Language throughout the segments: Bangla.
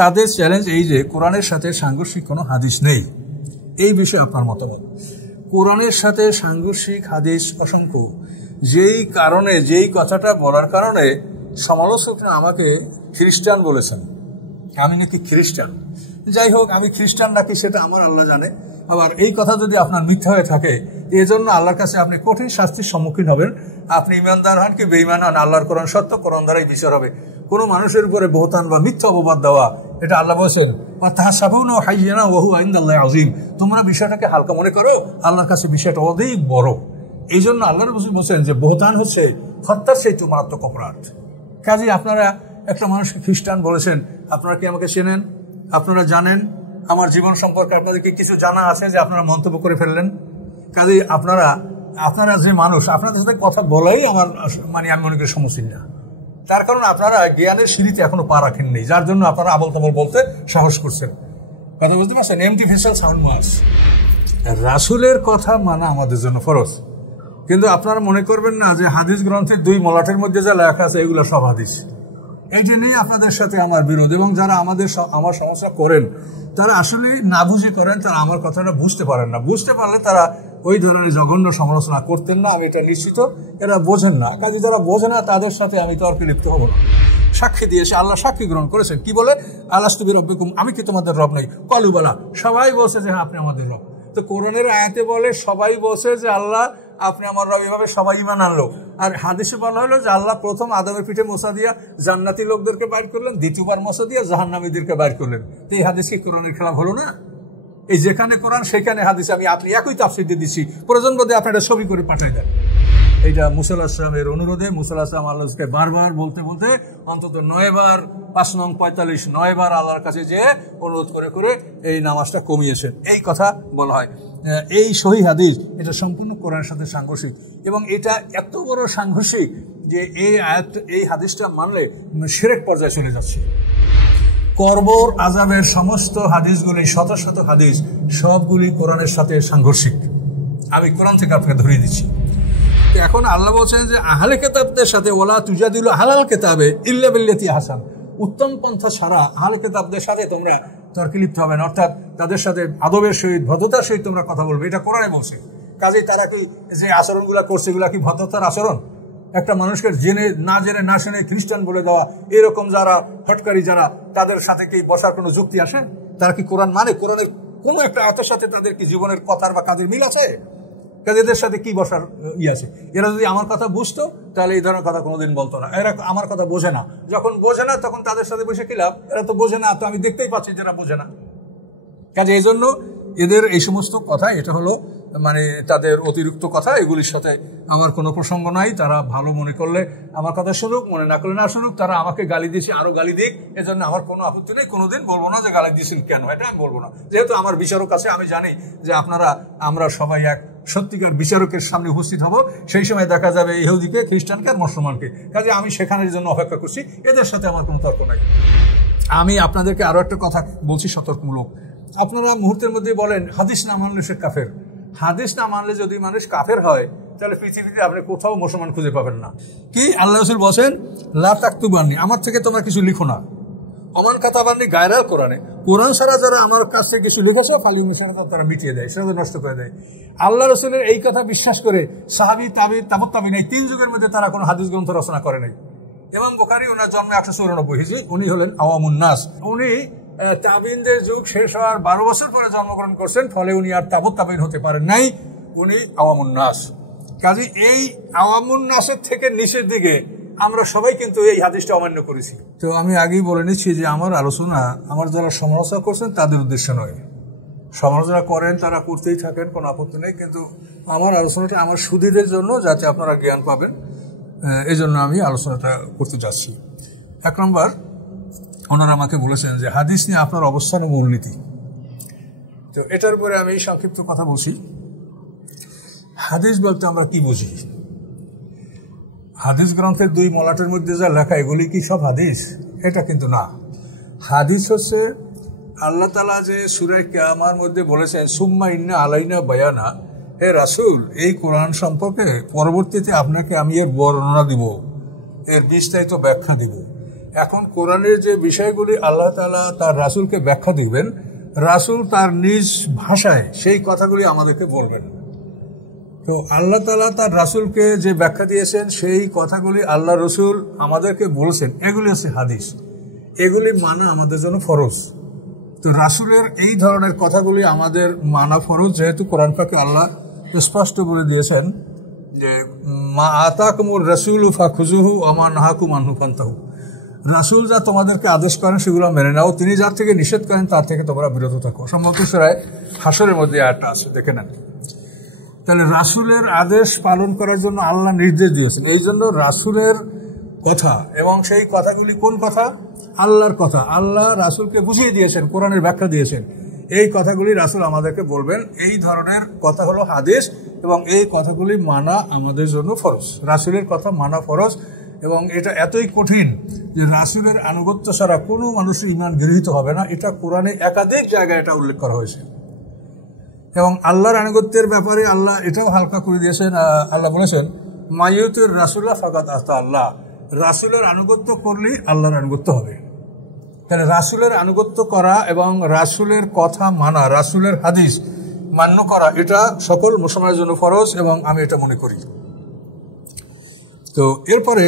তাদের চ্যালেঞ্জ এই যে কোরআনের সাথে সাংঘর্ষিক কোনো হাদিস নেই। এই বিষয়ে আপনার মতামত? কোরআনের সাথে সাংঘর্ষিক হাদিস অসংখ্য, যেই কথাটা বলার কারণে সমালোচকরা আমাকে খ্রিস্টান বলেছেন, আমি নাকি খ্রিস্টান। যাই হোক, আমি খ্রিস্টান নাকি সেটা আমার আল্লাহ জানে। আবার এই কথা যদি আপনার মিথ্যা হয়ে থাকে, এই জন্য আল্লাহর কাছে আপনি কঠিন শাস্তির সম্মুখীন হবেন। আপনি ইমানদার হন কি বেঈমান হন, আল্লাহর কোরআন সত্য, কোরআন দ্বারাই বিচার হবে। কোনো মানুষের উপরে বহতান বা মিথ্যা অপবাদ দেওয়া, এটা আল্লাহ বলছেন তাহসাবুনা হাইয়্যানা ওয়া হুয়া ইনদাল্লাহি আযীম, তোমরা বিষয়টাকে হালকা মনে করো, আল্লাহর কাছে বিষয়টা অধিক বড়। এই জন্য আল্লাহ রাসূল বলছেন যে বহতান হচ্ছে হত্যার সেই মারাত্মক অপরাধ। কাজেই আপনারা একটা মানুষকে খ্রিস্টান বলেছেন, আপনারা কি আমাকে চেনেন? আপনারা জানেন আমার জীবন সম্পর্কে আপনাদেরকে কিছু জানা আছে যে আপনারা মন্তব্য করে ফেললেন। কাজেই আপনারা যে মানুষ, আপনাদের সাথে কথা বলাই আমার আমি মনে করি সমস্যা না। তার কারণ আপনারা জ্ঞানের সিঁড়িতে এখনো পা রাখেননি, যার জন্য আপনারা আবল তাবল বলতে সাহস করছেন। কথা বুঝতে পারছেন? এমটিফিশিয়াল সাউন্ড মাস। রাসূলের কথা মানা আমাদের জন্য ফরজ, কিন্তু আপনারা মনে করবেন না যে হাদিস গ্রন্থের 2 মলাটের মধ্যে যা লেখা আছে এগুলো সব হাদিস। এই জন্যই আপনাদের সাথে আমার বিরোধ। এবং যারা আমার সমস্যা করেন, তারা আসলে না বুঝে করেন, তারা আমার কথাটা বুঝতে পারেন না। বুঝতে পারলে তারা ওই ধরনের জঘন্য সমালোচনা করতেন না, আমি এটা নিশ্চিত। এরা বোঝেন না, কাজে যারা বোঝে না তাদের সাথে আমি তর্কে লিপ্ত হব না। সাক্ষী দিয়েছে, আল্লাহ সাক্ষী গ্রহণ করেছেন। কি বলে? আলাস্তু বিরব্বিকুম, আমি কি তোমাদের রব নই? কলু বালা, সবাই বলছে যে হ্যাঁ আপনি আমাদের রব। তো কোরআনের আয়াতে বলে সবাই বলছে যে আল্লাহ আপনি আমার রব, এভাবে সবাই ঈমান আনলো। আর হাদিসে বলা হলো যে আল্লাহ প্রথম আদমের পিঠে মোছা দিয়া জান্নাতি লোকদেরকে বাইর করলেন, দ্বিতীয়বার মোছা দিয়া জাহান্নামীদেরকে বাইর করলেন। তো এই হাদিস কি কোরআনের খেলাফ হলো না? এই যেখানে কোরআন সেখানে হাদিস, আপনি একই তাফসীর দিয়ে দিচ্ছি, প্রয়োজন বোধে আপনি এটা ছবি করে পাঠিয়ে দেন। এইটা মুসা আলাইহিস সালামের অনুরোধে মুসা আলাইহিস সালাম আল্লাহকে বারবার বলতে বলতে অন্তত 9 বার, 5 নং 45 9 বার আল্লাহর কাছে যে অনুরোধ করে করে এই নামাজটা কমিয়েছেন। এই কথা বলা হয়। এই সহিহ হাদিস এটা সম্পূর্ণ কোরআনের সাথে সাংঘর্ষিক, এবং এটা এত বড় সাংঘর্ষিক যে এই হাদিসটা মানলে শিরক পর্যায়ে চলে যাচ্ছে। কবর আযাবের সমস্ত হাদিসগুলি, শত শত হাদিস, সবগুলি কোরআনের সাথে সাংঘর্ষিক। আমি কোরআন থেকে আপনাকে ধরিয়ে দিচ্ছি। এখন আল্লাহ বলছেন যে আহলে কিতাবদের সাথে ওয়ালা তুজাদিলু আহলাল কিতাবে ইল্লা বিল্লাতি আহসান, উত্তম পন্থা ছাড়া আহলে কিতাবদের সাথে তোমরা তর্কে লিপ্ত হবে না, অর্থাৎ তাদের সাথে আদবের সহিত ভদ্রতার সহিত তোমরা কথা বলবে, এটা কোরআনে বলছে। কাজেই তারা কি যে আচরণগুলো করছে এগুলা কি ভদ্রতার আচরণ? একটা মানুষকে জেনে না শুনে খ্রিস্টান বলে দেওয়া, এরকম যারা হটকারী যারা, তাদের সাথে কি বসার কোনো যুক্তি আসে? তারা কি কোরআন মানে? কোরআনের কোনো একটা আয়াতের সাথে তাদের কি জীবনের কথার বা কাজের মিল আছে? কাজে এদের সাথে কি বসার আছে? এরা যদি আমার কথা বুঝতো তাহলে এই ধরনের কথা কোনোদিন বলতো না। এরা আমার কথা বোঝে না, যখন বোঝে না তখন তাদের সাথে বসে কি লাভ? এরা তো বোঝে না, তো আমি দেখতেই পাচ্ছি যারা বোঝে না। কাজে এই জন্য এদের এই সমস্ত কথা, এটা হলো তাদের অতিরিক্ত কথা, এগুলির সাথে আমার কোনো প্রসঙ্গ নাই। তারা ভালো মনে করলে আমার কথা শুনুক, মনে না করলে না শুনুক। তারা আমাকে গালি দিয়েছে, আরো গালি দিক, এজন্য আমার কোনো আপত্তি নেই। কোনোদিন বলবো না যে গালি দিয়েছেন কেন, এটা আমি বলবো না। যেহেতু আমার বিচারক আছে, আমি জানি যে আমরা সবাই এক সত্যিকার বিচারকের সামনে উপস্থিত হব। সেই সময় দেখা যাবে ইহুদিকে, খ্রিস্টানকে আর মুসলমানকে। কাজে আমি সেখানের জন্য অপেক্ষা করছি, এদের সাথে আমার কোনো তর্ক নাই। আমি আপনাদেরকে আরো একটা কথা বলছি সতর্কমূলক। আপনারা মুহূর্তের মধ্যে বলেন হাদিস না মানলে সে কাফের। হাদিস না মানলে যদি মানুষ কাফের হয়, তাহলে পৃথিবীতে আপনি কোথাও মুসলমান খুঁজে পাবেন না। কি আল্লাহ রাসূল বলেন, লা তাকতুবানি, আমার থেকে তোমরা কিছু লিখো না। অমান কাতাবানি গায়রাল কোরআনে, কোরআন ছাড়া যারা আমার কাছ থেকে কিছু লিখেছে তারা মিটিয়ে দেয়, সেটা নষ্ট করে দেয়। আল্লাহ রাসূলের এই কথা বিশ্বাস করে সাহাবী, তাবুত তাবিঈন, এই 3 যুগের মধ্যে তারা কোনো হাদিস গ্রন্থ রচনা করে নাই। ইমাম বুখারী, ওনার জন্ম 194 হিজরি, উনি হলেন আওয়ামুন নাস। উনি তাবিনদের যুগ শেষ হওয়ার 12 বছর পরে জন্মগ্রহণ করছেন, ফলে উনি আর তাবুত তাবিঈন হতে পারেন নাই, উনি আওয়ামুন নাস। কাজে এই আওয়ামুন নাসের থেকে নিচের দিকে আমরা সবাই কিন্তু এই হাদিসটা অমান্য করেছি। তো আমি আগেই বলে নিচ্ছি যে আমার আলোচনা আমার যারা সমালোচনা করছেন তাদের উদ্দেশ্য নয়। সমালোচনা করেন তারা করতেই থাকেন, কোনো আপত্তি নেই, কিন্তু আমার আলোচনাটা আমার সুধীদের জন্য, যাতে আপনারা জ্ঞান পাবেন, এই জন্য আমি আলোচনাটা করতে যাচ্ছি। 1 নম্বর, ওনারা আমাকে বলেছেন যে হাদিস নিয়ে আপনার অবস্থান ও মূলনীতি। তো এটার উপরে আমি সংক্ষিপ্ত কথা বলছি। হাদিস বলতে আমরা কি বুঝি? হাদিস গ্রন্থের 2 মলাটের মধ্যে যা লেখা, এগুলি কি সব হাদিস? এটা কিন্তু না। হাদিস হচ্ছে আল্লাহ তাআলা যে সূরা কিয়ামার মধ্যে বলেছেন, সুম্মা ইন্না আলাইনা বায়ানা, হে রাসূল এই কোরআন সম্পর্কে পরবর্তীতে আপনাকে আমি এর বর্ণনা দিব, এর বিস্তারিত ব্যাখ্যা দিব। এখন কোরআনের যে বিষয়গুলি আল্লাহ তাআলা তার রাসূলকে ব্যাখ্যা দিবেন, রাসূল তার নিজ ভাষায় সেই কথাগুলি আমাদেরকে বলবেন। তো আল্লাহ তাআলা তার রাসূলকে যে ব্যাখ্যা দিয়েছেন সেই কথাগুলি আল্লাহ রসুল আমাদেরকে বলেছেন, এগুলি হচ্ছে হাদিস। এগুলি মানা আমাদের জন্য ফরজ। তো রাসূলের এই ধরনের কথাগুলি আমাদের মানা ফরজ, যেহেতু কোরআন পাকে আল্লাহ স্পষ্ট বলে দিয়েছেন যে মা আতাকুমুর রাসূলু ফাখুযুহু ওয়া মা নাহাকুম আনহু ফান্তাহু। রাসূল যা তোমাদেরকে আদেশ করেন সেগুলো মেনে নাও, তিনি যার থেকে নিষেধ করেন তার থেকে তোমরা বিরত থাকো। সম্ভবত সূরা হাশরের মধ্যে আয়াতটা আছে, দেখে নেন। তাহলে রাসূলের আদেশ পালন করার জন্য আল্লাহ নির্দেশ দিয়েছেন। এই জন্য রাসূলের কথা এবং সেই কথাগুলি কোন কথা? আল্লাহর কথা। আল্লাহ রাসূলকে বুঝিয়ে দিয়েছেন, কোরআনের ব্যাখ্যা দিয়েছেন। এই কথাগুলি রাসূল আমাদেরকে বলবেন। এই ধরনের কথা হলো হাদিস এবং এই কথাগুলি মানা আমাদের জন্য ফরজ। রাসূলের কথা মানা ফরজ এবং এটা এতই কঠিন যে রাসূলের আনুগত্য ছাড়া কোনো মানুষের ঈমান গৃহীত হবে না। এটা কোরআনে একাধিক জায়গায় এটা উল্লেখ করা হয়েছে। এবং আল্লাহর আনুগত্যের ব্যাপারে আল্লাহ এটাও হালকা করে দিয়েছেন। আল্লাহ বলেছেন মাইয়ুতির রাসূলা ফাকাদ আতা আল্লাহ। রাসূলের আনুগত্য করলেই আল্লাহর আনুগত্য হবে। তাহলে রাসূলের আনুগত্য করা এবং রাসূলের কথা মানা, রাসূলের হাদিস মান্য করা, এটা সকল মুসলমানের জন্য ফরজ এবং আমি এটা মনে করি। তো এরপরে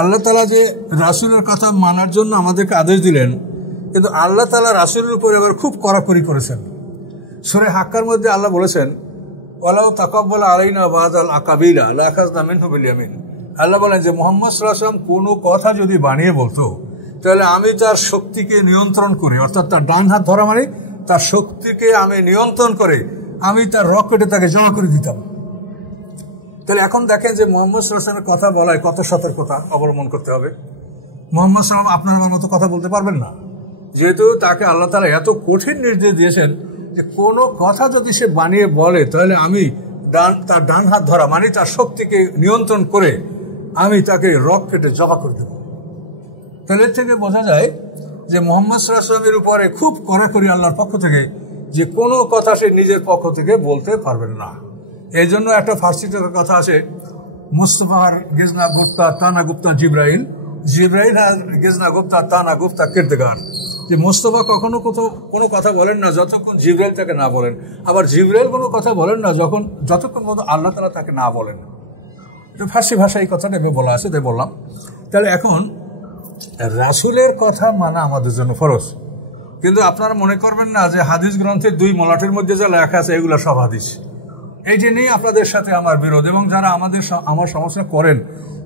আল্লাহ তাআলা যে রাসূলের কথা মানার জন্য আমাদেরকে আদেশ দিলেন, কিন্তু আল্লাহ তাআলা রাসূলের উপর এবার খুব কড়াকড়ি করেছেন। সূরা হাক্কার মধ্যে আল্লাহ বলেছেন ওয়ালাউ তাকাব্বালা আলাইনা বাযাল আকাবিলা লাআখাযনা মিনহু বিল ইয়ামিন। আল্লাহ বলেন যে মুহাম্মদ সাল্লাল্লাহু আলাইহি ওয়াসাল্লাম কোনো কথা যদি বানিয়ে বলতো, তাহলে আমি তার শক্তিকে নিয়ন্ত্রণ করে, অর্থাৎ তার ডান হাত ধরা মানে তার শক্তিকে আমি নিয়ন্ত্রণ করে আমি তার রকেটে তাকে জমা করে দিতাম। তাহলে এখন দেখেন যে মুহাম্মদ সাল্লাল্লাহু আলাইহি ওয়াসাল্লামের কথা বলায় কত সতর্কতা অবলম্বন করতে হবে। মুহাম্মদ সাল্লাল্লাহু আলাইহি ওয়াসাল্লাম আপনার আমার মতো কথা বলতে পারবেন না, যেহেতু তাকে আল্লাহ তাআলা এত কঠিন নির্দেশ দিয়েছেন যে কোনো কথা যদি সে বানিয়ে বলে, তাহলে আমি তার ডান হাত ধরা মানে তার শক্তিকে নিয়ন্ত্রণ করে আমি তাকে রকেটে জমা করে দেব। তাহলে এর থেকে বোঝা যায় যে মুহাম্মদ সাল্লাল্লাহু আলাইহি ওয়াসাল্লামের উপরে খুব কড়াকড়ি আল্লাহর পক্ষ থেকে, যে কোনো কথা সে নিজের পক্ষ থেকে বলতে পারবেন না। এই জন্য একটা ফার্সিতে কথা আছে, মুস্তফার গেজনা গুপ্তা তানা গুপ্তা জিব্রাইল, জিব্রাইল আর গেজনা গুপ্তা তানা গুপ্তা কিরদগার। যে মুস্তফা কখনো কোনো কথা বলেন না যতক্ষণ জিব্রাইল তাকে না বলেন, আবার জিব্রাইল কোনো কথা বলেন না যতক্ষণ পর্যন্ত আল্লাহ তাআলা তাকে না বলেন। ফার্সি ভাষায় এই কথাটা বলা আছে, তাই বললাম। তাহলে এখন রাসূলের কথা মানা আমাদের জন্য ফরজ, কিন্তু আপনারা মনে করবেন না যে হাদিস গ্রন্থের 2 মলাটের মধ্যে যা লেখা আছে এগুলো সব হাদিস। এইটি নিয়ে আপনাদের সাথে আমার বিরোধ, এবং যারা আমার সমস্যা করেন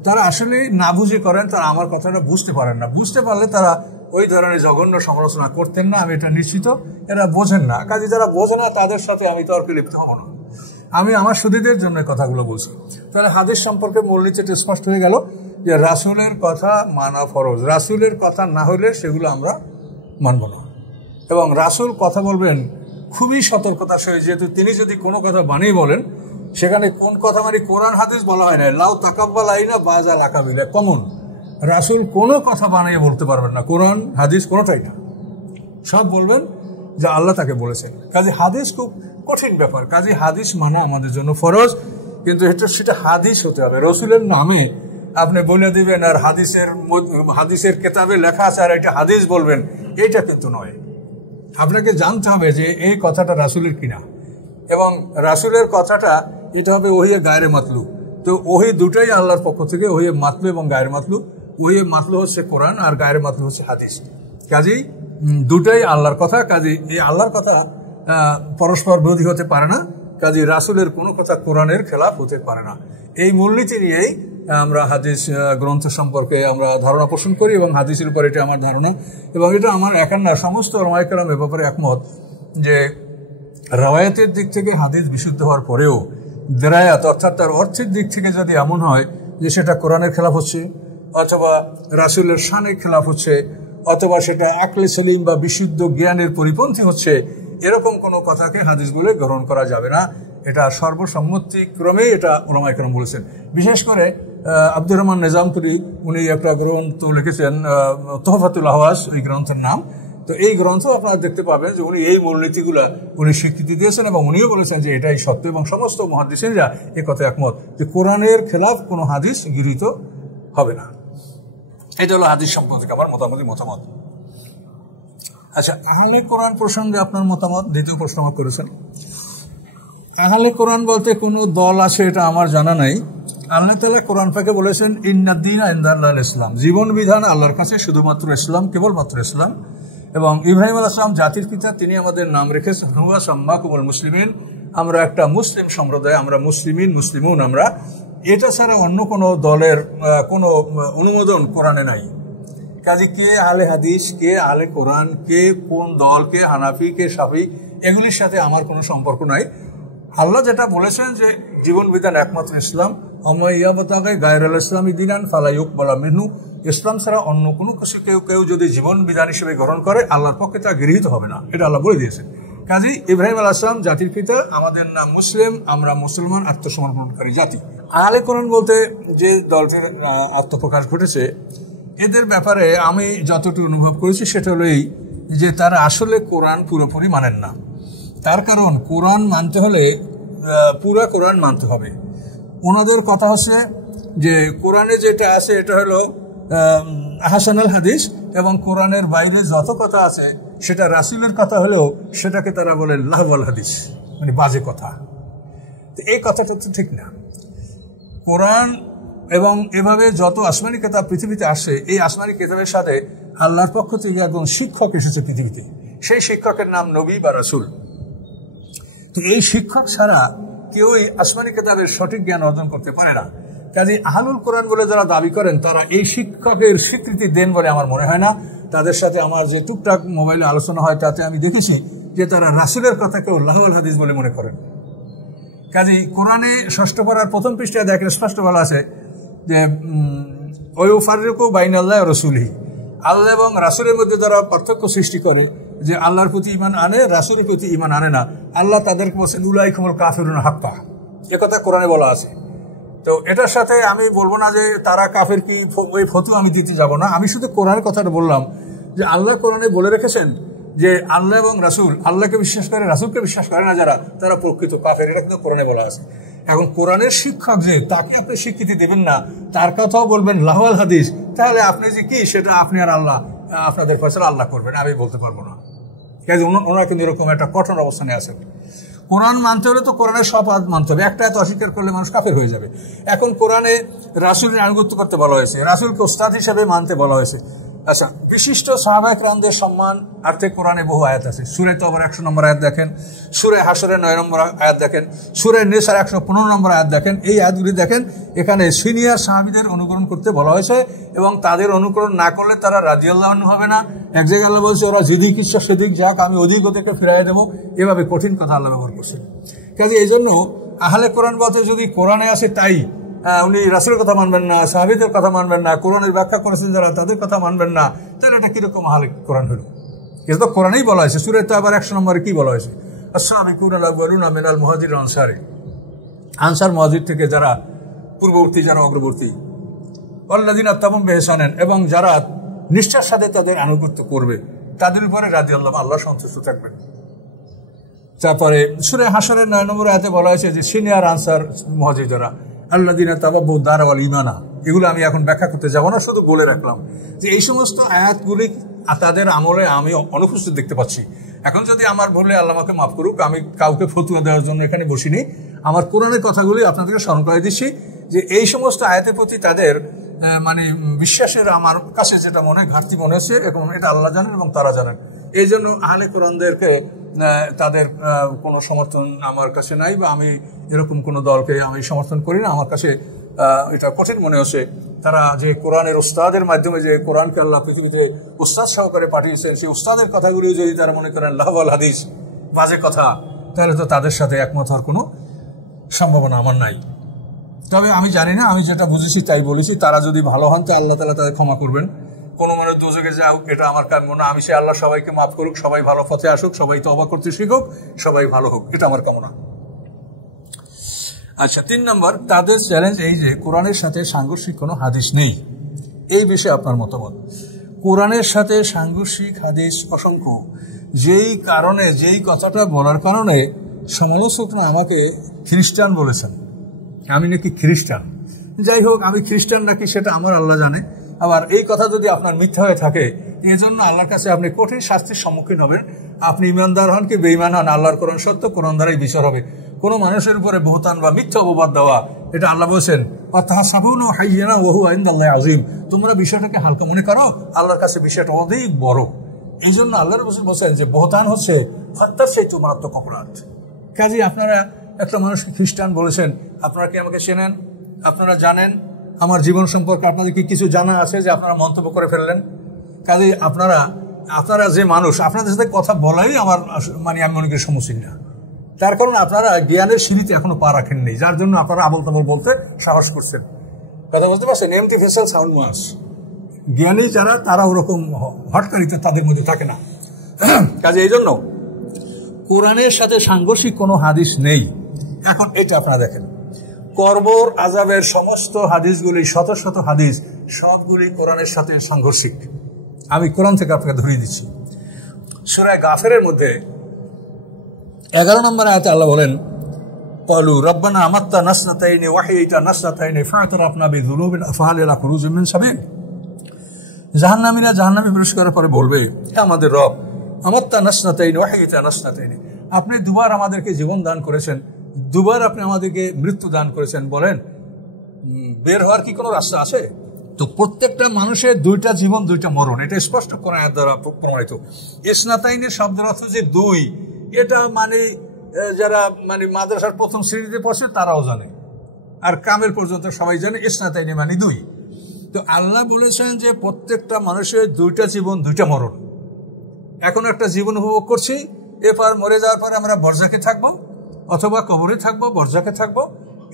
তারা আসলে না বুঝে করেন, তারা আমার কথাটা বুঝতে পারেন না। বুঝতে পারলে তারা ওই ধরনের জঘন্য সমালোচনা করতেন না, আমি এটা নিশ্চিত। এরা বোঝেন না, কাজে যারা বোঝে না তাদের সাথে আমি তর্কে লিপ্ত হব না। আমি আমার সুধীদের জন্য কথাগুলো বলছি। তাহলে হাদিস সম্পর্কে মূলনীতিটা স্পষ্ট হয়ে গেল যে রাসূলের কথা মানা ফরজ। রাসূলের কথা না হলে সেগুলো আমরা মানব না। এবং রাসূল কথা বলবেন খুবই সতর্কতার সহিত, যেহেতু তিনি যদি কোনো কথা বানিয়ে বলেন, সেখানে কোন কথা মানে কোরআন হাদিস বলা হয় না, লাউ তাকাব্বাল আলাইনা বাযাল আকাবিলা, কমন। রাসূল কোনো কথা বানিয়ে বলতে পারবেন না, কোরআন হাদিস কোনোটাই না, সব বলবেন যা আল্লাহ তাকে বলেছেন। কাজে হাদিস খুব কঠিন ব্যাপার, কাজে হাদিস মানা আমাদের জন্য ফরজ, কিন্তু সেটা হাদিস হতে হবে। রসুলের নামে আপনি বলে দিবেন আর হাদিসের কেতাবে লেখা আছে আর এটা হাদিস বলবেন, এইটা কিন্তু নয়। আপনাকে জানতে হবে যে এই কথাটা রাসূলের কিনা, এবং রাসূলের কথাটা এটা হবে ওহিয়ে গায়রে মাতলু। তো ওহি দুটাই আল্লাহর পক্ষ থেকে, ওহিয়ে মাতলু এবং গায়রে মাতলু। ওহিয়ে মাতলু হচ্ছে কোরআন আর গায়রে মাতলু হচ্ছে হাদিস। কাজেই দুটাই আল্লাহর কথা, কাজেই এই আল্লাহর কথা পরস্পর বিরোধী হতে পারে না। কাজেই রাসূলের কোনো কথা কোরআনের খেলাফ হতে পারে না। এই মূলনীতি নিয়েই আমরা হাদিস গ্রন্থ সম্পর্কে আমরা ধারণা পোষণ করি, এবং হাদিসের উপর এটা আমার ধারণা, এবং এটা আমার একার না, সমস্ত উলামায়ে কেরাম এ ব্যাপারে একমত যে রাওয়ায়াতের দিক থেকে হাদিস বিশুদ্ধ হওয়ার পরেও দেরায়াত অর্থাৎ তার অর্থের দিক থেকে যদি এমন হয় যে সেটা কোরআনের খেলাফ হচ্ছে, অথবা রাসূলের শানের খেলাফ হচ্ছে, অথবা সেটা আকলে সলিম বা বিশুদ্ধ জ্ঞানের পরিপন্থী হচ্ছে, এরকম কোনো কথাকে হাদিস বলে গ্রহণ করা যাবে না। এটা সর্বসম্মতিক্রমেই এটা উলামায়ে কেরাম বলেছেন। বিশেষ করে আব্দুর রহমান নিজামপুরি উনি একটা গ্রন্থ লিখেছেন তোহফাতুল আহওয়াজ, ওই গ্রন্থের নাম। তো এই গ্রন্থ আপনারা দেখতে পাবেন যে উনি এই মূলনীতিগুলা উনি স্বীকৃতি দিয়েছেন, এবং উনিও বলেছেন যে এটাই সত্য, এবং সমস্ত মুহাদ্দিসিনরা এ কথা একমত যে কোরআনের খেলাফ কোনো হাদিস গৃহীত হবে না। এটা হলো হাদিস সম্পর্কে আমার মতামত। আচ্ছা, আহলে কোরআন প্রসঙ্গে আপনার মতামত দ্বিতীয় প্রশ্ন আমার করেছেন। আহলে কোরআন বলতে কোনো দল আছে এটা আমার জানা নাই। আল্লাহ তাআলা কোরআন পাকে বলেছেন ইন্নাদ-দীনা ইনদাল্লাহিল ইসলাম, জীবন বিধান আল্লাহর কাছে শুধুমাত্র ইসলাম, কেবলমাত্র ইসলাম। এবং ইব্রাহিম আলাইহিস সালাম জাতির পিতা, তিনি আমাদের নাম রেখেছেন হুয়া সাম্মাকুমুল মুসলিমিন, আমরা একটা মুসলিম সম্প্রদায়, আমরা মুসলিমুন আমরা। এটা ছাড়া অন্য কোনো দলের কোনো অনুমোদন কোরআনে নাই। কাজে কে আহলে হাদিস, কে আহলে কোরআন, কে কোন দল, কে হানাফি, কে শাফি, এগুলির সাথে আমার কোনো সম্পর্ক নাই। আল্লাহ যেটা বলেছেন যে জীবন বিধান একমাত্র ইসলাম, গায়রুল ইসলামি দিনান ফালা ইউকবালা মিনহু, ইসলাম ছাড়া অন্য কোনো কিছু কেউ যদি জীবন বিধান হিসেবে গ্রহণ করে আল্লাহর পক্ষে তা গৃহীত হবে না, এটা আল্লাহ বলে দিয়েছেন। কাজী ইব্রাহিম আলাইহিস সালাম জাতির পিতা, আমাদের নাম মুসলিম, আমরা মুসলমান আত্মসমর্পণকারী জাতি। আহলে কোরআন বলতে যে দলটির আত্মপ্রকাশ ঘটেছে, এদের ব্যাপারে আমি যতটুকু অনুভব করেছি সেটা হলো এই যে তারা আসলে কোরআন পুরোপুরি মানেন না। তার কারণ কোরআন মানতে হলে পুরা কোরআন মানতে হবে। ওনাদের কথা হচ্ছে যে কোরআনে যেটা আছে এটা হলো হাসানুল হাদিস, এবং কোরআনের বাইরে যত কথা আছে সেটা রাসূলের কথা হলেও সেটাকে তারা বলে লাহওয়াল হাদিস, মানে বাজে কথা। তো এই কথাটা তো ঠিক না। কোরআন এবং এভাবে যত আসমানি কিতাব পৃথিবীতে আসে, এই আসমানি কিতাবের সাথে আল্লাহর পক্ষ থেকে একজন শিক্ষক এসেছে পৃথিবীতে, সেই শিক্ষকের নাম নবী বা রাসূল। তো এই শিক্ষক ছাড়া কেউ এই আসমানি কিতাবের সঠিক জ্ঞান অর্জন করতে পারে না। কাজে আহলুল কোরআন বলে যারা দাবি করেন তারা এই শিক্ষকের স্বীকৃতি দেন বলে আমার মনে হয় না। তাদের সাথে আমার যে টুকটাক মোবাইলে আলোচনা হয় তাতে আমি দেখেছি যে তারা রাসূলের কথাকেও লাহওয়াল হাদিস বলে মনে করেন। কাজে কোরআনে ষষ্ঠ পারার প্রথম পৃষ্ঠায় দেখেন স্পষ্ট বলা আছে যে ওয়ুফাররিকু বাইনাল্লাহি ওয়া রাসূলিহি, আল্লাহ এবং রাসূলের মধ্যে যারা পার্থক্য সৃষ্টি করে, যে আল্লাহর প্রতি ঈমান আনে, রাসূলের প্রতি ঈমান আনে না, আল্লাহ তাদেরকে বলেছেন উলাইকুমুল কাফিরুন হাক্কা, এ কথা কোরআনে বলা আছে। তো এটার সাথে আমি বলবো না যে তারা কাফের, কি ওই ফতোয়া আমি দিতে যাব না। আমি শুধু কোরআনের কথাটা বললাম যে আল্লাহ কোরআনে বলে রেখেছেন যে আল্লাহ এবং রাসূল, আল্লাহকে বিশ্বাস করে রাসূলকে বিশ্বাস করে না যারা, তারা প্রকৃত কাফের, এটা কিন্তু কোরআনে বলা আছে। এখন কোরআনের শিক্ষক যে, তাকে আপনি স্বীকৃতি দেবেন না, তার কথাও বলবেন লাহওয়াল হাদিস, তাহলে আপনি যে কি সেটা আপনি আর আল্লাহ, আপনাদের ফয়সালা আল্লাহ করবেন, আমি বলতে পারবো না। কাজে ওনারা কিন্তু এরকম একটা কঠোর অবস্থানে আছেন। কোরআন মানতে হলে তো কোরআনের সব আয়াত মানতে হবে, একটা আয়াত অস্বীকার করলে মানুষ কাফের হয়ে যাবে। এখন কোরআনে রাসূলের আনুগত্য করতে বলা হয়েছে, রাসূলকে ওস্তাদ হিসেবে মানতে বলা হয়েছে। আচ্ছা, বিশিষ্ট সাহাবায়ে কেরামদের সম্মান আর্থে কোরআনে বহু আয়াত আছে। সূরা তওবার 100 নম্বর আয়াত দেখেন, সূরা হাশরের 9 নম্বর আয়াত দেখেন, সূরা নিসার 115 নম্বর আয়াত দেখেন। এই আয়াতগুলি দেখেন, এখানে সিনিয়র সাহাবীদের অনুকরণ করতে বলা হয়েছে এবং তাদের অনুকরণ না করলে তারা রাদিয়াল্লাহু আনহু হবে না। এক জায়গায় আল্লাহ বলছে ওরা যেদিক ইচ্ছা সেদিক যাক, আমি ওদিক ওদেরকে ফিরাইয়া দেবো, এভাবে কঠিন কথা আল্লাহ ব্যবহার করছেন। কাজে এই জন্য আহলে কোরআন বলতে যদি কোরআনে আসে তাই উনি রাসূলের কথা মানবেন না, সাহাবীদের কথা মানবেন না, কোরআনের ব্যাখ্যা করেছেন যারা তাদের কথা মানবেন না, তাহলে এটা কিরকম আহলে কোরআন হলো? এটা তো কোরআনেই বলা হয়েছে। সূরা তাওবার 100 নম্বরে কি বলা হয়েছে? আস-সাবিকুনাল আউয়ালুনা মিনাল মুহাজিরিন ওয়াল আনসারি, আনসার মুহাজির থেকে যারা পূর্ববর্তী, যারা অগ্রবর্তী, ওয়াল্লাযিনা তাবাউহুম বিইহসানিন, এবং যারা নিষ্ঠার সাথে তাদের আনুগত্য করবে, তাদের উপরে রাদিয়াল্লাহু আল্লাহ সন্তুষ্ট থাকবেন। তারপরে সূরা হাশরের 9 নম্বর আয়াতে বলা হয়েছে যে সিনিয়র আনসার মুহাজির যারা, আল্লাযিনা তাবাউহুদ দার ওয়াল ঈমানা, এগুলো আমি এখন ব্যাখ্যা করতে যাব না, শুধু বলে রাখলাম যে এই সমস্ত আয়াতগুলি তাদের আমলে আমি অনুপস্থিত দেখতে পাচ্ছি। এখন যদি আমার ভুলে আল্লাহ আমাকে মাফ করুক, আমি কাউকে ফতোয়া দেওয়ার জন্য এখানে বসিনি, আমার কোরআনের কথাগুলি আপনাদেরকে স্মরণ করে দিচ্ছি যে এই সমস্ত আয়াতের প্রতি তাদের মানে বিশ্বাসের আমার কাছে যেটা মনে ঘাটতি মনে হচ্ছে, এবং এটা আল্লাহ জানেন এবং তারা জানেন। এই জন্য আহলে কোরআনদেরকে তাদের কোনো সমর্থন আমার কাছে নাই, বা আমি এরকম কোনো দলকে আমি সমর্থন করি না। আমার কাছে এটা কঠিন মনে হচ্ছে তারা যে কোরআনের উস্তাদের মাধ্যমে যে কোরআনকে আল্লাহ পৃথিবীতে উস্তাদ সহকারে পাঠিয়েছেন, সেই উস্তাদের কথাগুলি যদি তারা মনে করেন লাহওয়াল হাদিস, বাজে কথা, তাহলে তো তাদের সাথে একমত হওয়ার কোনো সম্ভাবনা আমার নাই। তবে আমি জানি না, আমি যেটা বুঝেছি তাই বলেছি। তারা যদি ভালো হন তো আল্লাহ তাআলা তাদের ক্ষমা করবেন। কোনো মানুষ দোজখে যাও এটা আমার কাম্য না। আমি সে আল্লাহ সবাইকে মাফ করুক, সবাই ভালো পথে আসুক, সবাই তওবা করতে শিখুক, সবাই ভালো হোক, এটা আমার কামনা। আচ্ছা, 3 নম্বর, তাদের চ্যালেঞ্জ এই যে কোরআনের সাথে সাংঘর্ষিক কোনো হাদিস নেই। এই বিষয়ে আপনার মতামত? কোরআনের সাথে সাংঘর্ষিক হাদিস অসংখ্য, যেই কারণে, যেই কথাটা বলার কারণে সমালোচকরা আমাকে খ্রিস্টান বলেছেন, আমি নাকি খ্রিস্টান। যাই হোক, আমি খ্রিস্টান নাকি সেটা আমার আল্লাহ জানে। আবার এই কথা যদি আপনার মিথ্যা হয়ে থাকে, এই জন্য আল্লাহর কাছে আপনি কঠিন শাস্তির সম্মুখীন হবেন। আপনি ইমানদার হন কি বেঈমান হন, আল্লাহর কোরআন সত্য, কোরআন দ্বারাই বিচার হবে। কোনো মানুষের উপরে বহুতান বা মিথ্যা অপবাদ দেওয়া, এটা আল্লাহ বলছেন আজিম, তোমরা বিষয়টাকে হালকা মনে করো, আল্লাহর কাছে বিষয়টা অধিক বড়। এই জন্য আল্লাহ রাসূল বলছেন যে বহুতান হচ্ছে হত্যার চাইতে মারাত্মক অপরাধ। কাজেই আপনারা একটা মানুষকে খ্রিস্টান বলেছেন, আপনারা কি আমাকে চেনেন? আপনারা জানেন আমার জীবন সম্পর্কে আপনাদের কি কিছু জানা আছে যে আপনারা মন্তব্য করে ফেললেন? কাজেই আপনারা যে মানুষ, আপনাদের সাথে কথা বলাই আমার মানে আমি মনে করি সমস্যা না। তার কারণ আপনারা জ্ঞানের সিঁড়িতে এখনো পা রাখেননি, যার জন্য আপনারা আবল তাবল বলতে সাহস করছেন। কথা বলতে পারছেন? MT facial sound much. জ্ঞানী যারা, তারা ওরকম হটকারিতে তাদের মধ্যে থাকে না। কাজে এই জন্য কোরআনের সাথে সাংঘর্ষিক কোনো হাদিস নেই। এখন এটা আপনারা দেখেন, কবর আযাবের সমস্ত হাদিসগুলি, শত শত হাদিস, সবগুলি কোরআনের সাথে সাংঘর্ষিক। আমি কোরআন থেকে আপনাকে ধরিয়ে দিচ্ছি। সূরা গাফিরের মধ্যে 11 নম্বর আয়াতে আল্লাহ বলেন, ক্বালু রাব্বানা আমাত্তা নাসনাতাইনি ওয়া আহইতা নাসনাতাইনি ফা'তারাফনা বিযুনুবিনা ফাহাল ইলা খুরুজিন মিন সাবিল। জাহান্নামীরা জাহান্নামে প্রবেশ করার পরে বলবে, হে আমাদের রব, আমাত্তা নাসনাতাইনি ওয়া আহইতা নাসনাতাইনি, আপনি দুবার আমাদেরকে জীবন দান করেছেন, দুবার আপনি আমাদেরকে মৃত্যু দান করেছেন, বলেন বের হওয়ার কি কোনো রাস্তা আছে? তো প্রত্যেকটা মানুষের দুইটা জীবন দুইটা মরণ, এটা স্পষ্ট কোরআন আয়াত দ্বারা প্রমাণিত। ইসনাতাইনের শব্দের অর্থ যে দুই, এটা মানে যারা মানে মাদ্রাসার প্রথম শ্রেণীতে পড়ছে তারাও জানে, আর কামেল পর্যন্ত সবাই জানে ইসনাতাইনি মানে দুই। তো আল্লাহ বলেছেন যে প্রত্যেকটা মানুষের দুইটা জীবন দুইটা মরণ। এখন একটা জীবন উপভোগ করছি, এরপর মরে যাওয়ার পরে আমরা বরজাকে থাকবো, অথবা কবরে থাকবো, বরজাকে থাকবো।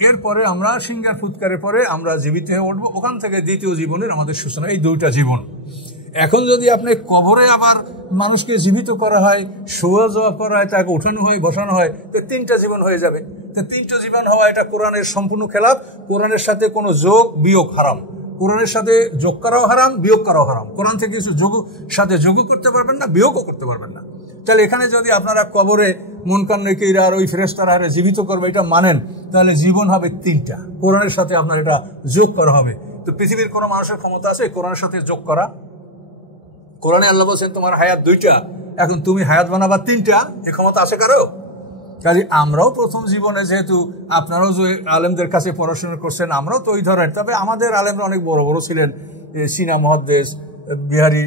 এরপরে আমরা সিঙ্গার ফুৎকারের পরে আমরা জীবিত হয়ে উঠবো, ওখান থেকে দ্বিতীয় জীবনের আমাদের সূচনা। এই দুইটা জীবন। এখন যদি আপনি কবরে আবার মানুষকে জীবিত করা হয়, শোয়া জবাব করা হয়, তাকে ওঠানো হয়, বসানো হয়, তো তিনটা জীবন হয়ে যাবে। তো তিনটা জীবন হওয়া এটা কোরআনের সম্পূর্ণ খেলাফ। কোরআনের সাথে কোনো যোগ বিয়োগ হারাম। কোরআনের সাথে যোগ করাও হারাম, বিয়োগ করাও হারাম। কোরআন থেকে কিছু সাথে যোগও করতে পারবেন না, বিয়োগও করতে পারবেন না। তাহলে এখানে যদি আপনারা কবরে মুনকার নেকিরা আর ওই ফেরেশতারা জীবিত করবে এটা মানেন, তাহলে জীবন হবে তিনটা, কোরআনের সাথে আপনার এটা যোগ করা হবে। তো পৃথিবীর কোনো মানুষের ক্ষমতা আছে কোরআনের সাথে যোগ করা? কোরআনে আল্লাহ বলছেন তোমার হায়াত দুইটা, এখন তুমি হায়াত বানাবা তিনটা, এ ক্ষমতা আছে কারো? কাজে আমরাও প্রথম জীবনে, যেহেতু আপনারাও যে আলেমদের কাছে পড়াশোনা করছেন, আমরাও তো ওই ধরনের, তবে আমাদের আলেমরা অনেক বড় বড় ছিলেন। চীনা মহাদেশ, বিহারি,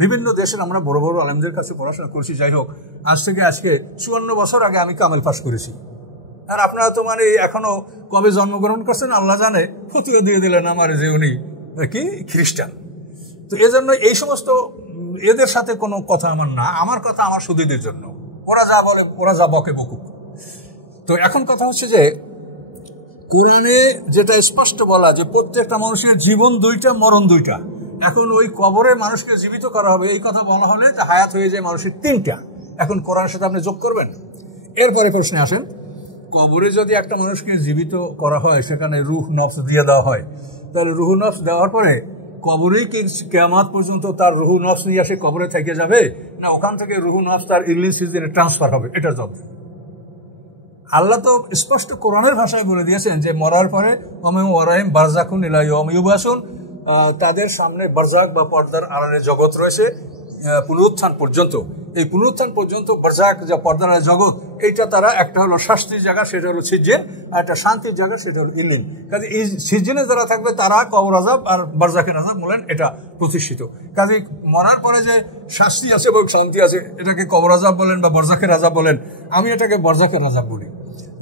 বিভিন্ন দেশের আমরা বড় বড় আলেমদের কাছে পড়াশোনা করছি। যাই হোক, আজ থেকে আজকে 54 বছর আগে আমি কামেল পাশ করেছি। আর আপনারা তো মানে এখনো কবে জন্মগ্রহণ করছেন আল্লাহ জানে, ফতুয়া দিয়ে দিলেন আমার যে উনি কি খ্রিস্টান। তো এজন্য এই সমস্ত এদের সাথে কোনো কথা আমার না, আমার কথা আমার সুদীদের জন্য। ওরা যা বলে, ওরা যা বকে বকুক। তো এখন কথা হচ্ছে যে কোরআনে যেটা স্পষ্ট বলা যে প্রত্যেকটা মানুষের জীবন দুইটা, মরণ দুইটা। এখন ওই কবরে মানুষকে জীবিত করা হবে এই কথা বলা হলে হায়াত হয়ে যায় মানুষের তিনটা। এখন কোরআনের সাথে আপনি যোগ করবেন। এরপরে প্রশ্নে আসেন, কবরে যদি একটা মানুষকে জীবিত করা হয়, সেখানে রুহ নফস দিয়ে দেওয়া হয়, তাহলে রুহ নফস দেওয়ার পরে কবরেই কি কিয়ামত পর্যন্ত তার রুহ নফস নিয়ে আসে কবরে থেকে যাবে, না ওখান থেকে রুহ নফস তার ইল্লিন সিজনে ট্রান্সফার হবে? এটা জবাব। আল্লাহ তো স্পষ্ট কোরআনের ভাষায় বলে দিয়েছেন যে মরার পরে ওয়ারাহিম বারজাকুন ইলা ইয়াউমি ইউবাসুন, তাদের সামনে বারজাক বা পর্দার আড়ালে জগৎ রয়েছে পুনরুত্থান পর্যন্ত। এই পুনরুত্থান পর্যন্ত বারজাক যা পর্দার আড়ালে জগৎ, এইটা তারা একটা হলো শাস্তির জায়গা, সেটা হলো সিজ্জিন, আর একটা শান্তির জায়গা, সেটা হলো ইল্লিন। কাজে এই সিজ্জিনে যারা থাকবে তারা কবর আযাব আর বারজাকের আযাব বলেন এটা প্রতিষ্ঠিত। কাজে মরার পরে যে শাস্তি আছে এবং শান্তি আছে, এটাকে কবর আযাব বলেন বা বারজাকের আযাব বলেন। আমি এটাকে বারজাকের আযাব বলি।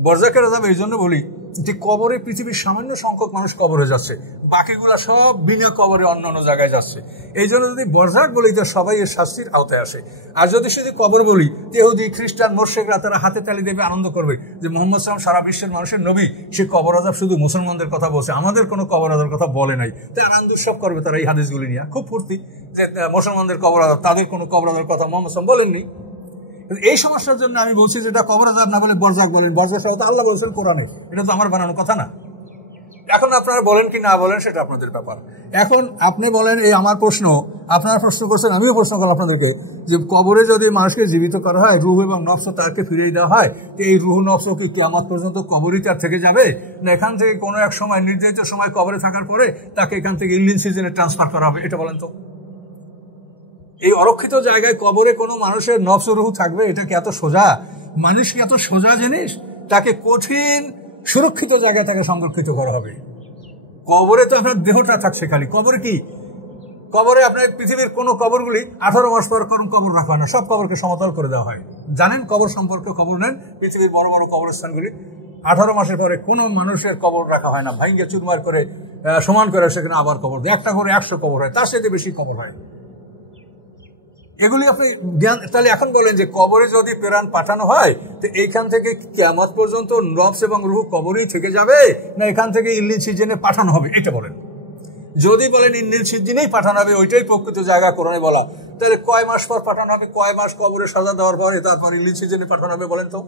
বারজাকের আযাব এই জন্য বলি যে কবরে পৃথিবীর সামান্য সংখ্যক মানুষ কবরে যাচ্ছে, বাকিগুলা সব বিনা কবরে অন্য অন্য জায়গায় যাচ্ছে। এই জন্য যদি বারজাক বলি তো সবাই এর শাস্তির আওতায় আসে। আর যদি শুধু কবর বলি, ইহুদি, খ্রিস্টান, মুশরিকরা তারা হাতে তালি দেবে, আনন্দ করবে যে মুহাম্মদ সাল্লাল্লাহু আলাইহি ওয়াসাল্লাম সারা বিশ্বের মানুষের নবী, সে কবর আযাব শুধু মুসলমানদের কথা বলছে, আমাদের কোনো কবর আযাবের কথা বলে নাই। তাই আনন্দ উৎসব করবে তারা এই হাদিসগুলি নিয়ে, খুব ফুর্তি যে মুসলমানদের কবর আযাব, তাদের কোনো কবর আযাবের কথা মুহাম্মদ সাল্লাল্লাহু আলাইহি ওয়াসাল্লাম বলেননি। এই সমস্যার জন্য আমি বলছি যেটা কবর আযাব না বলে বারজাক বলেন। বারজাক তো আল্লাহ বলছেন কোরআনে, এটা তো আমার বানানো কথা না। এখন আপনারা বলেন কি না বলেন সেটা আপনাদের ব্যাপার। এখন আপনি বলেন, এই আমার প্রশ্ন, আপনারা প্রশ্ন করছেন, আমিও প্রশ্ন করলাম আপনাদেরকে, যে কবরে যদি মানুষকে জীবিত করা হয়, রুহ এবং নফস তাকে ফিরিয়ে দেওয়া হয়, তো এই রুহ নফস কি কিয়ামত পর্যন্ত কবরই তার থেকে যাবে, না এখান থেকে কোনো এক সময় নির্ধারিত সময় কবরে থাকার পরে তাকে এখান থেকে ইল্লিন সিজনে ট্রান্সফার করা হবে? এটা বলেন তো। এই অরক্ষিত জায়গায় কবরে কোনো মানুষের নফস রুহ থাকবে? এটা কি এত সোজা? মানুষ কি এত সোজা জিনিস? তাকে কঠিন সুরক্ষিত জায়গায় তাকে সংরক্ষিত করা হবে। কবরে তো আপনার দেহটা থাকছে খালি। কবরে কি? কবরে আপনার পৃথিবীর কোন কবরগুলি 18 মাস পর কোন কবর রাখা হয় না, সব কবরকে সমতল করে দেওয়া হয়। জানেন কবর সম্পর্কে খবর নেন? পৃথিবীর বড় বড় কবরস্থানগুলি 18 মাসের পরে কোনো মানুষের কবর রাখা হয় না, ভাঙ্গে চুরমার করে সমান করে সেখানে আবার কবর দেয়। একটা করে 100 কবর হয়, তার সাথে বেশি কবর হয়। এগুলি আপনি জ্ঞান। তাহলে এখন বলেন যে কবরে যদি প্রাণ পাঠানো হয়, তো এইখান থেকে কিয়ামত পর্যন্ত নফস এবং রূহ কবরই থেকে যাবে, না এখান থেকে ইল্লিন সিজনে পাঠানো হবে? এটা বলেন। যদি বলেন ইল্লিন সিজনেই পাঠানো হবে, ওইটাই প্রকৃত জায়গা কোরআনে বলা, তাহলে কয় মাস পর পাঠানো হবে? কয় মাস কবরে সাজা দেওয়ার পরে তারপর ইল্লিন সিজনে পাঠানো হবে? বলেন তো,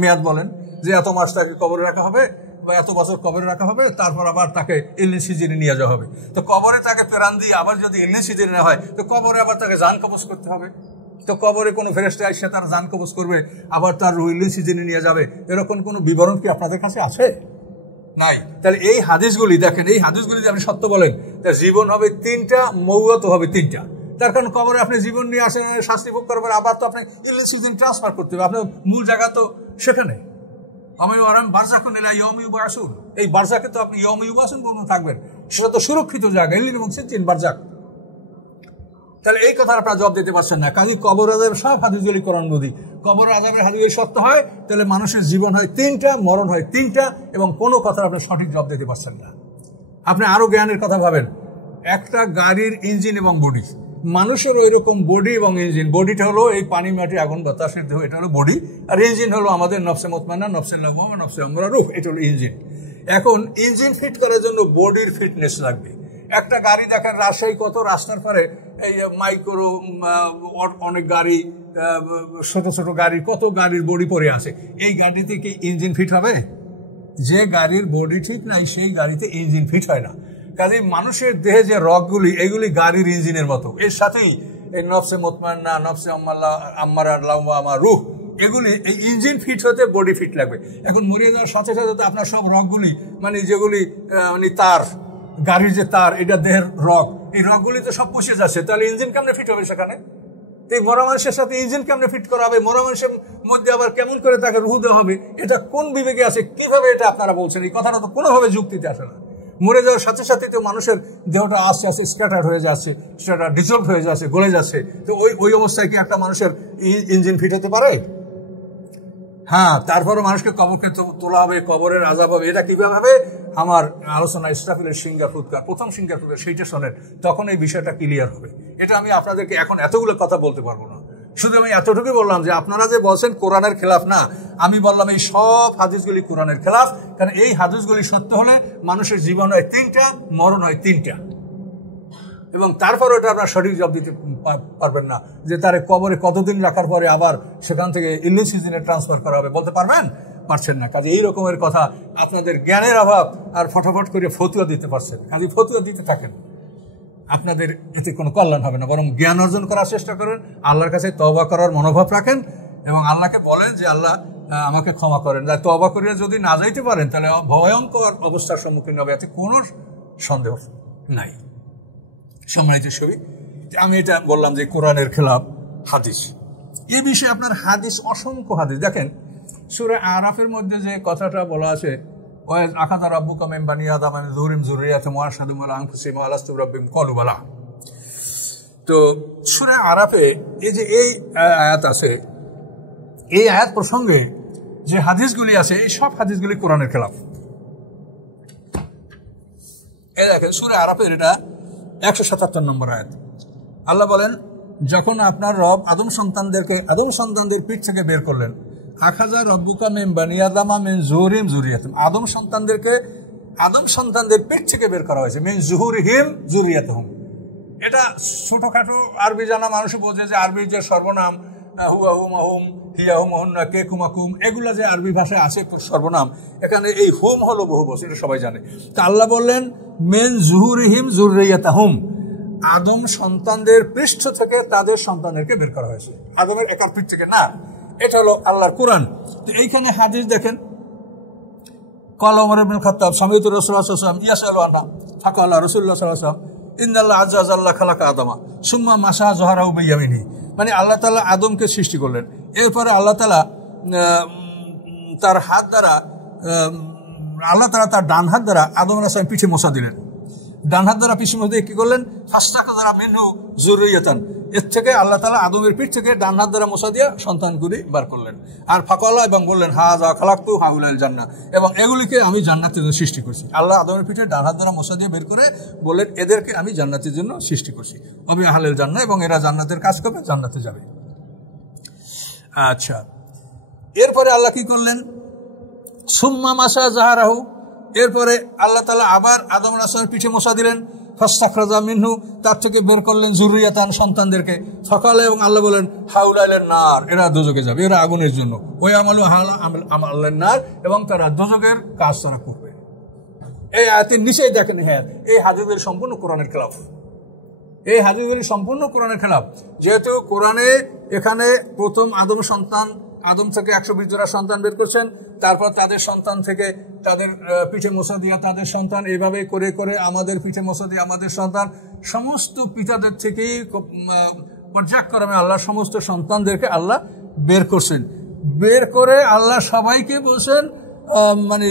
মেয়াদ বলেন। যে এত মাস তাকে কবরে রাখা হবে বা এত বছর কবরে রাখা হবে, তারপর আবার তাকে ইল্লিন সিজনে নিয়ে যাওয়া হবে। তো কবরে তাকে প্রাণ দিয়ে আবার যদি ইল্লিন সিজনে না হয়, তো কবরে আবার তাকে জান কবজ করতে হবে। তো কবরে কোনো ফেরেশতা এসে তার জান কবজ করবে, আবার তার রূহ ইল্লিন সিজনে নিয়ে যাবে, এরকম কোনো বিবরণ কি আপনাদের কাছে আছে? নাই। তাহলে এই হাদিসগুলি দেখেন, এই হাদিসগুলি যদি আপনি সত্য বলেন, তার জীবন হবে 3টা, মৌত হবে 3টা। তার কারণ কবরে আপনি জীবন নিয়ে আসেন, শাস্তি ভোগ করবেন, আবার তো আপনি ইল্লিন সিজন ট্রান্সফার করতে হবে। আপনার মূল জায়গা তো সেখানে। এই বারজাকে তো আপনি ইয়মিউবাসন বন্ধ থাকবেন, সেটা তো সুরক্ষিত জায়গা, ইল্লিন এবং সিজ্জিন বারজাক। তাহলে এই কথা আপনারা জবাব দিতে পারছেন না। কাজী কবর আযাবের সব হাদিসগুলি কোরআন বিরোধী। কবর আযাবের হাদিস সত্য হয়, তাহলে মানুষের জীবন হয় 3টা, মরণ হয় 3টা, এবং কোনো কথা আপনি সঠিক জবাব দিতে পারছেন না। আপনি আরো জ্ঞানের কথা ভাবেন। একটা গাড়ির ইঞ্জিন এবং বডি, মানুষের ওই রকম বডি এবং ইঞ্জিন। বডিটা হলো এই পানি, মাটি, আগুন, বাতাসের দেহ, এটা হলো বডি। আর ইঞ্জিন হলো আমাদের নফসে মুতমাইন্না, নফসে লাওয়ামা, নফসে আমরা, রূহ, এটা হলো ইঞ্জিন। এখন ইঞ্জিন ফিট করার জন্য বডির ফিটনেস লাগবে। একটা গাড়ি দেখেন, রাজশাহী কত রাস্তার পরে এই মাইক্রো অনেক গাড়ি, ছোট ছোট গাড়ি, কত গাড়ির বডি পরে আছে। এই গাড়িতে কি ইঞ্জিন ফিট হবে? যে গাড়ির বডি ঠিক নাই সেই গাড়িতে ইঞ্জিন ফিট হয় না। কাজে মানুষের দেহে যে রগগুলি, এগুলি গাড়ির ইঞ্জিনের মতো। এর সাথেই এই নফসে মুতমাইন্না, নফসে আম্মারা, লাওয়ামা, রূহ, এগুলি এই ইঞ্জিন ফিট হতে বডি ফিট লাগবে। এখন মরিয়ে যাওয়ার সাথে সাথে আপনার সব রগগুলি, মানে যেগুলি মানে তার, গাড়ির যে তার, এটা দেহের রগ, এই রগগুলি তো সব পুষে যাচ্ছে। তাহলে ইঞ্জিন কেমনে ফিট হবে সেখানে? এই মরা মানুষের সাথে ইঞ্জিন কেমনে ফিট করা হবে? মরা মানুষের মধ্যে আবার কেমন করে তাকে রূহ দেওয়া হবে? এটা কোন বিবেকে আছে? কিভাবে এটা আপনারা বলছেন? এই কথাটা তো কোনোভাবে যুক্তিতে আসে না। মরে যাওয়ার সাথে সাথে তো মানুষের দেহটা আস্তে আস্তে স্ক্যাটার হয়ে যাচ্ছে, সেটা ডিজলভ হয়ে যাচ্ছে, গলে যাচ্ছে। তো ওই অবস্থায় কি একটা মানুষের ইঞ্জিন ফিট হতে পারে? হ্যাঁ, তারপরে মানুষকে কবরকে তোলা হবে, কবরের আযাব হবে। এটা কিভাবে হবে? আমার আলোচনা ইসরাফিলের সিঙ্গার ফুৎকার, প্রথম সিঙ্গার ফুৎকার, সেইটা শোনেন, তখন এই বিষয়টা ক্লিয়ার হবে। এটা আমি আপনাদেরকে এখন এতগুলো কথা বলতে পারবো না। শুধু আমি এতটুকুই বললাম যে আপনারা যে বলছেন কোরআনের খেলাফ, না, আমি বললাম এই সব হাদিসগুলি কোরআনের খেলাফ। কারণ এই হাদিসগুলি সত্য হলে মানুষের জীবন হয় 3টা, মরণ হয় 3টা, এবং তারপর ওটা আপনার সঠিক জবাব দিতে পারবেন না যে তার কবরে কতদিন রাখার পরে আবার সেখান থেকে ইল্লিন সিজনে ট্রান্সফার করা হবে, বলতে পারবেন? পারছেন না। কাজে এই রকমের কথা, আপনাদের জ্ঞানের অভাব, আর ফটাফট করে ফতুয়া দিতে পারছেন। কাজে ফতুয়া দিতে থাকেন, আপনাদের এতে কোনো কল্যাণ হবে না। বরং জ্ঞান অর্জন করার চেষ্টা করেন, আল্লাহর কাছে তওবা করার মনোভাব রাখেন, এবং আল্লাহকে বলেন যে আল্লাহ আমাকে ক্ষমা করেন। তওবা করিয়া যদি না যাইতে পারেন, তাহলে ভয়ঙ্কর অবস্থার সম্মুখীন হবে, এতে কোনো সন্দেহ নাই। সম্মানিত সবই, আমি এটা বললাম যে কোরআনের খেলাফ হাদিস। এই বিষয়ে আপনার হাদিস, অসংখ্য হাদিস দেখেন। সূরা আরাফের মধ্যে যে কথাটা বলা আছে, ওয়াজ আখাযা রাব্বুকা মিন বানি আদম মিন যুহুরিহিম যুররিয়াতাহুম ওয়া আশহাদুহুম আলা আনফুসিহিম আলাস্তু বিরাব্বিকুম ক্বালু বালা। তো সূরা আরাফে এই আয়াত আছে, এই আয়াত প্রসঙ্গে যে হাদিসগুলি আছে, এই সব হাদিসগুলি কোরআনের খেলাফ। এই দেখেন সূরা আরাফের এটা 177 নম্বর আয়াত। আল্লাহ বলেন, যখন আপনার রব আদম সন্তানদের পিঠ থেকে বের করলেন, আখাযা রাব্বুকা মিন বানি আদম মিন যুহুরিহিম যুররিয়াতাহুম, আদম সন্তানদের পেট থেকে বের করা হয়েছে, মিন যুহুরিহিম যুররিয়াতাহুম। এটা ছোটখাটো আরবি জানা মানুষ বোঝে যে আরবির যে সর্বনাম হুয়া হুম হুম, হিয়া হুম হুন্না, কে কুমাকুম, এগুলা যে আরবি ভাষায় আছে সর্বনাম, এখানে এই হুম হলো বহু বছর, এটা সবাই জানে। তা আল্লাহ বললেন মেন জুহুরিহিম যুররিয়াতাহুম, আদম সন্তানদের পৃষ্ঠ থেকে তাদের সন্তানদেরকে বের করা হয়েছে, আদমের একার পৃষ্ঠ থেকে না। এটা হলো আল্লাহর কোরআন। তো এইখানে হাদিস দেখেন, قال عمر بن الخطاب سمعت رسول الله صلى الله عليه وسلم يسأل عنها فقال رسول الله صلى الله عليه وسلم إن الله عز وجل خلق آدم ثم مسح ظهره بيمينه, মানে আল্লাহ তাআলা আদমকে সৃষ্টি করলেন, এরপরে আল্লাহ তাআলা তার হাত দ্বারা তার ডান হাত দ্বারা আদম আলাইহিস সালাম পিঠে মোছা দিলেন। ডান হাত দ্বারা পিছনে দিয়ে কি করলেন, ফাস্তাকাযারা মিনহু যুররিয়াতান, এর থেকে আল্লাহ তাআলা আদমের পিঠ থেকে ডান হাত দ্বারা মোছা দিয়ে সন্তানগুলি বার করলেন। আর ফাকালা, এবং বললেন হাযা খালাকতু হাউলাল জান্নাহ, এবং এগুলিকে আমি জান্নাতের জন্য সৃষ্টি করছি। আল্লাহ আদমের পিঠে ডান হাত দ্বারা মোছা দিয়ে বের করে বললেন এদেরকে আমি জান্নাতের জন্য সৃষ্টি করছি, ওয়া আহলিল জান্নাহ, এবং এরা জান্নাতের কাজ করবে, জান্নাতে যাবে। আচ্ছা, এরপরে আল্লাহ কি করলেন, সুম্মা মাসা যাহরাহু, এরপরে আল্লাহ তাআলা আবার আদম আলাইহিস সালামের পিঠে মোছা দিলেন, ফাস্তাখরাজা মিনহু, তার থেকে বের করলেন যুররিয়াতান, সন্তানদেরকে। সকালে, এবং আল্লাহ বলেন হাউলাইলেন নার, এরা দোজখে যাবে, এরা আগুনের জন্য, ওই আমালু আমাল্লান নার, এবং তারা দোজখের কাজ তারা করবে। এই আয়াতের নিচেই দেখেন, হ্যাঁ এই হাদিসের সম্পূর্ণ কোরআনের খেলাফ, এই হাদিসের সম্পূর্ণ কোরআনের খেলাফ। যেহেতু কোরআনে এখানে প্রথম আদম থেকে 120 জোড়া সন্তান বের করছেন, তারপর তাদের সন্তান থেকে তাদের পিঠে মোছা দিয়া তাদের সন্তান, এইভাবে করে করে আমাদের পিঠে মোছা দিয়ে আমাদের সন্তান, সমস্ত পিতাদের থেকেই পর্যায়ক্রমে আল্লাহ সমস্ত সন্তানদেরকে আল্লাহ বের করছেন। বের করে আল্লাহ সবাইকে বলছেন মানে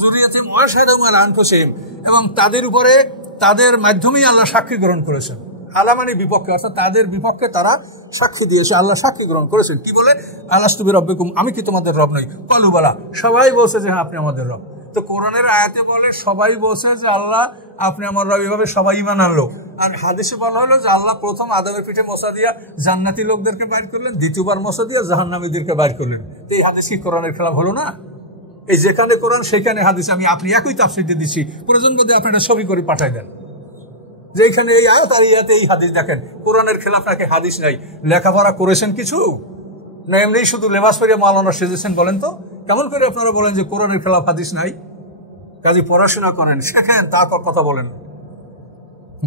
যুরিয়াতে ওয়াশহাদুম আলা আনফুসিহিম, এবং তাদের উপরে তাদের মাধ্যমেই আল্লাহ সাক্ষী গ্রহণ করেছেন। আলা মানে বিপক্ষে, অর্থাৎ তাদের বিপক্ষে তারা সাক্ষী দিয়েছে, আল্লাহ সাক্ষী গ্রহণ করেছেন। কি বলে, আলাস্তু বিরাব্বিকুম, আমি কি তোমাদের রব নই? ক্বালু বালা, সবাই বলছে যে হ্যাঁ আপনি আমাদের রব। তো কোরআনের আয়াতে বলে সবাই বলছে যে আল্লাহ আপনি আমার রব, এভাবে সবাই ঈমান আনলো। আর হাদিসে বলা হলো যে আল্লাহ প্রথম আদমের পিঠে মোছা দিয়া জান্নাতি লোকদেরকে বাইর করলেন, দ্বিতীয়বার মোছা দিয়া জাহান্নামীদেরকে বাইর করলেন। তো এই হাদিস কি কোরআনের খেলাফ হলো না? এই যেখানে কোরআন সেখানে হাদিস, আপনি একই তাফসীর দিয়ে দিচ্ছি, প্রয়োজন বোধে আপনারা ছবি করে পাঠাই দেন যে এইখানে এই আয়াত আর ইয়াতে এই হাদিস। দেখেন কোরআনের খেলাফ নাকি হাদিস নাই, লেখাপড়া করেছেন কিছু না, এমনি শুধু লেবাস পরিয়া মাওলানা সেজেছেন? বলেন তো কেমন করে আপনারা বলেন যে কোরআনের খেলাফ হাদিস নাই? কাজে পড়াশোনা করেন, শেখেন, তারপর কথা বলেন।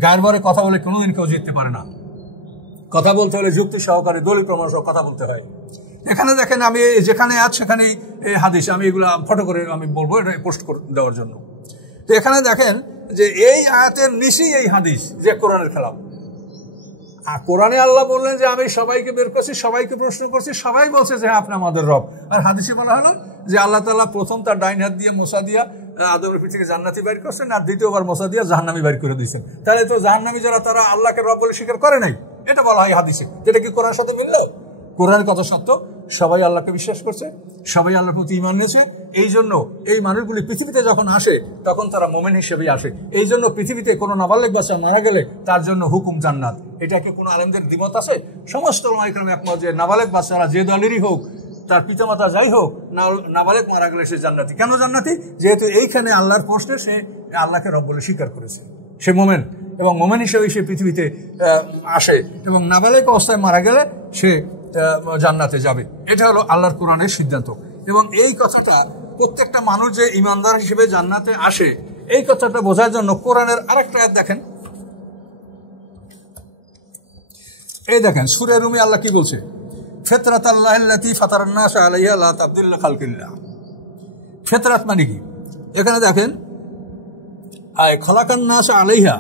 গায়ের বারে কথা বলে কোনোদিন কেউ জিততে পারে না। কথা বলতে হলে যুক্তি সহকারে দলিল প্রমাণ সহ কথা বলতে হয়। এখানে দেখেন আমি যেখানে আজ সেখানেই এই হাদিস, আমি এগুলো ফটো করে আমি বলবো এটা পোস্ট করে দেওয়ার জন্য। তো এখানে দেখেন যে এই আয়াতের নিচেই এই হাদিস যে কোরআনের খেলাফ। আর কোরআনে আল্লাহ বললেন যে আমি সবাইকে বের করছি, সবাইকে প্রশ্ন করছি, সবাই বলছে যে আপনি আমাদের রব। আর হাদিসে বলা হলো যে আল্লাহ তাআলা প্রথম তার ডাইন হাত দিয়ে মোছা দিয়া আদমের পিঠ থেকে জান্নাতি বাইর করছেন, আর দ্বিতীয়বার মোছা দিয়া জাহান্নামী বাইর করে দিয়েছেন। তাহলে তো জাহান্নামী যারা, তারা আল্লাহকে রব বলে স্বীকার করে নাই, এটা বলা হয় হাদিসে। যেটা কি কোরআনের সাথে মিললো? কোরআনের কথা সত্য, সবাই আল্লাহকে বিশ্বাস করছে, সবাই আল্লাহর প্রতি ঈমান এনেছে। এই জন্য এই মানুষগুলি পৃথিবীতে যখন আসে তখন তারা মোমেন হিসেবেই আসে। এই জন্য পৃথিবীতে কোনো নাবালেগ বাচ্চা মারা গেলে তার জন্য হুকুম জান্নাত। এটা কি কোনো আলেমদের দ্বিমত আছে? সমস্ত উলামা ইকরাম একমত যে নাবালেগ বাচ্চারা যে দলেরই হোক, তার পিতামাতা যাই হোক, নাবালেগ মারা গেলে সে জান্নাতি। কেন জান্নাতি? যেহেতু এইখানে আল্লাহর প্রশ্নে সে আল্লাহকে রব বলে স্বীকার করেছে, সে মোমেন, এবং মোমেন হিসেবে সে পৃথিবীতে আসে, এবং নাবালেগ অবস্থায় মারা গেলে সে জান্নাতে যাবে। এটা হলো আল্লাহর কোরআনের সিদ্ধান্ত। এবং এই কথাটা প্রত্যেকটা মানুষ যে ইমানদার হিসেবে জান্নাতে আসে, এই কথাটা বোঝার জন্য কোরআনের আরেকটা আয়াত দেখেন। এই দেখেন সূরা রুমে আল্লাহ কি বলছে, ফিতরাতাল্লাহিল্লাতী ফাতারান নাস আলাইহা লা তাবদীলা লিখালকিল্লাহ। ফিতরাত মানে কি? এখানে দেখেন আয় খালাকান নাস আলাইহা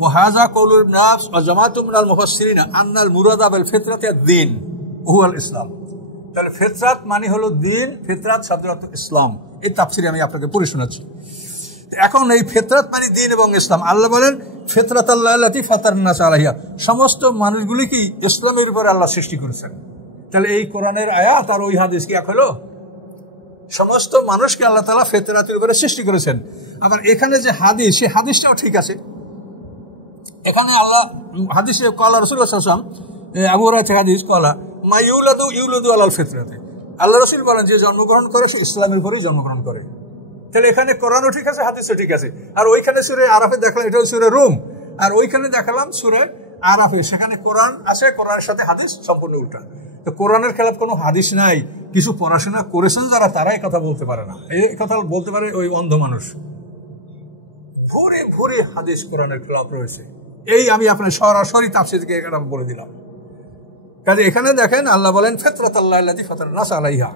ওয়া হাযা কাউলুন নাস ওয়া জামাআতুম মিনাল মুফাসসিরিন আন্নাল মুরাদা বিল ফিতরাতি আদ-দ্বীন হুয়াল ইসলাম। তাহলে ফিতরাত মানে হলো দ্বীন, ফিতরাত শব্দের অর্থ ইসলাম। এই তাফসীরে আমি আপনাকে পড়ে শোনাচ্ছি। এখন এই ফিতরাত মানে দ্বীন এবং ইসলাম। আল্লাহ বলেন ফিতরাতাল্লাহিল্লাতী ফাতারান নাস আলাইহা, সমস্ত মানুষগুলি কি ইসলামের উপরে আল্লাহ সৃষ্টি করেছেন। তাহলে এই কোরআনের আয়াত আর ওই হাদিস কি এক হলো? সমস্ত মানুষকে আল্লাহ তাআলা ফিতরাতের উপরে সৃষ্টি করেছেন। আবার এখানে যে হাদিস, সেই হাদিসটাও ঠিক আছে। এখানে আল্লাহ হাদিসে ক্বালা রাসূলুল্লাহ সাল্লাল্লাহু আলাইহি ওয়াসাল্লাম, আবু হুরায়রা হাদিস, ক্বালা মা ইউলাদু আলাল ফিতরাতি, আল্লাহ রাসূল বলেন যে জন্মগ্রহণ করে সে ইসলামের উপরেই জন্মগ্রহণ করে। তাহলে এখানে কোরআনও ঠিক আছে, হাদিসও ঠিক আছে। আর ওইখানে সূরা আরাফে দেখলাম এটা সূরা রুম, আর ওইখানে দেখালাম সূরা আরাফে, সেখানে কোরআন আছে, কোরআনের সাথে হাদিস সম্পূর্ণ উল্টা। তো কোরআনের খেলাফ কোনো হাদিস নাই, কিছু পড়াশোনা করেছেন যারা, তারাই কথা বলতে পারে না। এই কথা বলতে পারে ওই অন্ধ মানুষ। ভরে ভরে হাদিস কোরআনের খেলাফ রয়েছে। এই আমি আপনার সরাসরি তাফসীর থেকে এটা বলে দিলাম। কাজে এখানে দেখেন আল্লাহ বলেন ফিতরাত আল্লাহি ফাতারান নাস আলাইহা,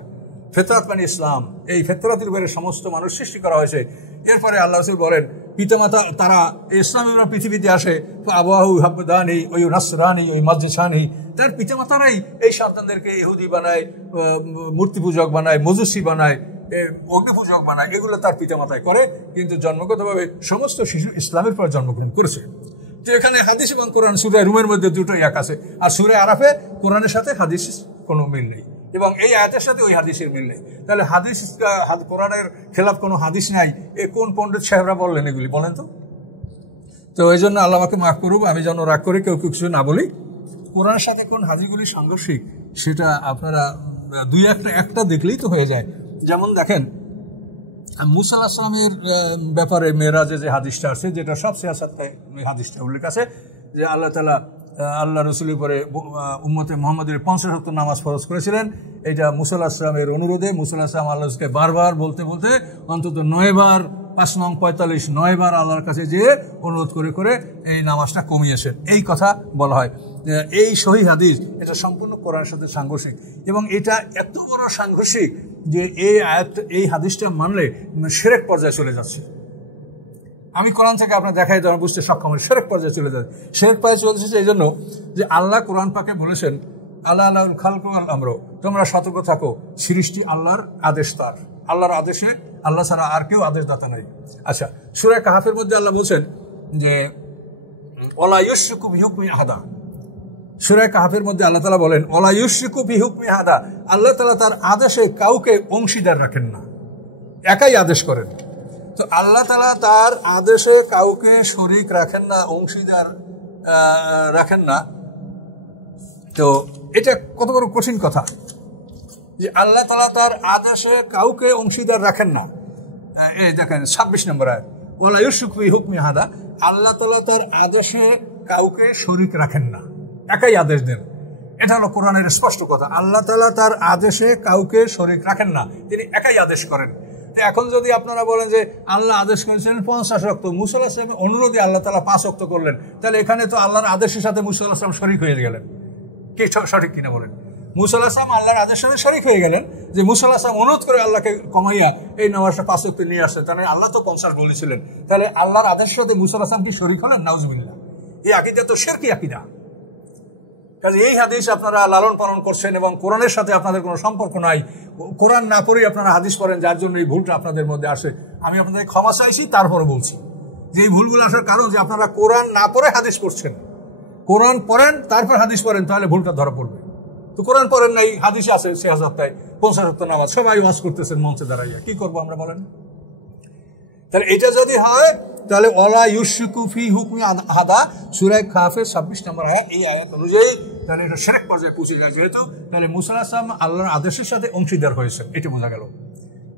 ফিতরাত মানে ইসলাম, এই ফিতরাতের উপরে সমস্ত মানুষ সৃষ্টি করা হয়েছে। এরপরে আল্লাহ রাসূল বলেন পিতামাতা তারা ইসলামের পৃথিবীতে আসে, আবুহু হাবদানি ওই নাসরানি ওই মাজসানি, তার পিতামাতারাই এই সন্তানদেরকে ইহুদি বানায়, মূর্তি পূজক বানায়, মজুসি বানায়, অগ্নি পূজক বানায়, এগুলো তার পিতামাতাই করে, কিন্তু জন্মগতভাবে সমস্ত শিশু ইসলামের পর জন্মগ্রহণ করেছে। তো এখানে হাদিস এবং কোরআন সূরা রুমের মধ্যে দুটোই এক আছে, আর সূরা আরাফে কোরআনের সাথে হাদিস কোনো মিল নেই এবং এই আয়াতের সাথে ওই হাদিসের মিল নেই। তাহলে হাদিস কোরআনের খেলাফ কোনো হাদিস নাই, এ কোন পণ্ডিত সাহেবরা বললেন এগুলি বলেন তো? তো এই জন্য আল্লাহ আমাকে মাফ করুক, আমি যেন রাগ করে কেউ কিছু না বলি। কোরআনের সাথে কোন হাদিসগুলি সাংঘর্ষিক সেটা আপনারা দুই একটা দেখলেই তো হয়ে যায়। যেমন দেখেন মুসা আলাইহিস সালামের ব্যাপারে মেরাজে যে হাদিসটা আছে, যেটা সব সিয়াসাতে হাদিসটা উল্লেখ আছে, যে আল্লাহ তাআলা আল্লাহ রসুলের পরে উম্মতে মুহাম্মাদের 50 ওয়াক্ত নামাজ ফরজ করেছিলেন। এটা মুসা আলাইহিস সালামের অনুরোধে মুসা আলাইহিস সালাম আল্লাহকে বারবার বলতে বলতে অন্তত 9 বার 5 নং 45 9 বার আল্লাহর কাছে যেয়ে অনুরোধ করে করে এই নামাজটা কমিয়েছেন, এই কথা বলা হয়। এই সহিহ হাদিস এটা সম্পূর্ণ কোরআনের সাথে সাংঘর্ষিক এবং এটা এত বড় সাংঘর্ষিক যে এই হাদিসটা মানলে শিরক পর্যায়ে চলে যাচ্ছে। আমি কোরআন থেকে আপনার দেখাই দেওয়া বুঝতে সক্ষম হই, শিরক পর্যায়ে চলে যাচ্ছে। শিরক পর্যায়ে চলে যাচ্ছে এই জন্য যে আল্লাহ কোরআন পাকে বলেছেন আল্লাহ আল্লাহুল খালকু ওয়াল আমরু, তোমরা সতর্ক থাকো, সৃষ্টি আল্লাহর আদেশ, তার আল্লাহর আদেশে আল্লাহ ছাড়া আর কেউ আদেশদাতা নাই। আচ্ছা, সূরা কাহফের মধ্যে আল্লাহ বলছেন যে ওয়ালা ইউশরিকু বিহুকমি আহাদা, সূরা কাহফের মধ্যে আল্লাহ তাআলা বলেন ওয়ালা ইউশরিকু বিহুকমি আহাদা, আল্লাহ তাআলা তার আদেশে কাউকে অংশীদার রাখেন না, একাই আদেশ করেন। তো আল্লাহ তাআলা তার আদেশে কাউকে শরীক রাখেন না, অংশীদার রাখেন না। তো এটা কত বড় কঠিন কথা যে আল্লাহ তাআলা তার আদেশে কাউকে অংশীদার রাখেন না। এই দেখেন 26 নম্বর আয়াত, ওয়ালা ইউশরিকু বিহুকমি আহাদা, আল্লাহ তাআলা তার আদেশে কাউকে শরীক রাখেন না, একাই আদেশ দেন। এটা হলো কোরআনের স্পষ্ট কথা, আল্লাহ তাআলা তার আদেশে কাউকে শরীক রাখেন না, তিনি একাই আদেশ করেন। এখন যদি আপনারা বলেন যে আল্লাহ আদেশ করেছিলেন 50 ওয়াক্ত, মুসা আলাইহিস সালামের অনুরোধে আল্লাহ তাআলা 5 ওয়াক্ত করলেন, তাহলে এখানে তো আল্লাহর আদেশের সাথে মুসা আলাইহিস সালাম শরীক হয়ে গেলেন। কি সঠিক কিনা বলেন? মুসা আলাইহিস সালাম আল্লাহর আদেশের সাথে শরীক হয়ে গেলেন, যে মুসা আলাইহিস সালাম অনুরোধ করে আল্লাহকে কমাইয়া এই নামাজটা 5 ওয়াক্ত নিয়ে আসছে, তাহলে আল্লাহ তো 50 বলেছিলেন, তাহলে আল্লাহর আদেশের সাথে মুসা আলাইহিস সালাম কি শরীক হলেন? নাউজুবিল্লাহ। এই আকীদা তো শিরকি আকীদা। কাজে এই হাদিস আপনারা লালন পালন করছেন এবং কোরআনের সাথে আপনাদের কোনো সম্পর্ক নাই, কোরআন না পড়েই আপনারা হাদিস পড়েন, যার জন্য এই ভুলটা আপনাদের মধ্যে আসে। আমি আপনাদের ক্ষমা চাইছি, তারপরে বলছি যে এই ভুলগুলো আসার কারণ যে আপনারা কোরআন না পড়ে হাদিস পড়ছেন। কোরআন পড়েন তারপর হাদিস পড়েন, তাহলে ভুলটা ধরা পড়বে। তো কোরআন পড়েন নাই, হাদিসে আছে 50 ওয়াক্ত নামাজ, সবাই ওয়াজ করতেছেন মঞ্চে দাঁড়াইয়া, কি করবো আমরা বলেন? তাহলে এটা যদি হয় তাহলে ওয়ালা ইউশরিকু ফি হুকমি আহাদা, সূরা কাহফের 26 নম্বর আয়াত, এই আয়াত অনুযায়ী তাহলে এটা শিরক পর্যায়ে পৌঁছে যায়। যেহেতু তাহলে মুসা আলাইহিস সালাম আল্লাহর আদেশের সাথে অংশীদার হয়েছেন, এটা বোঝা গেল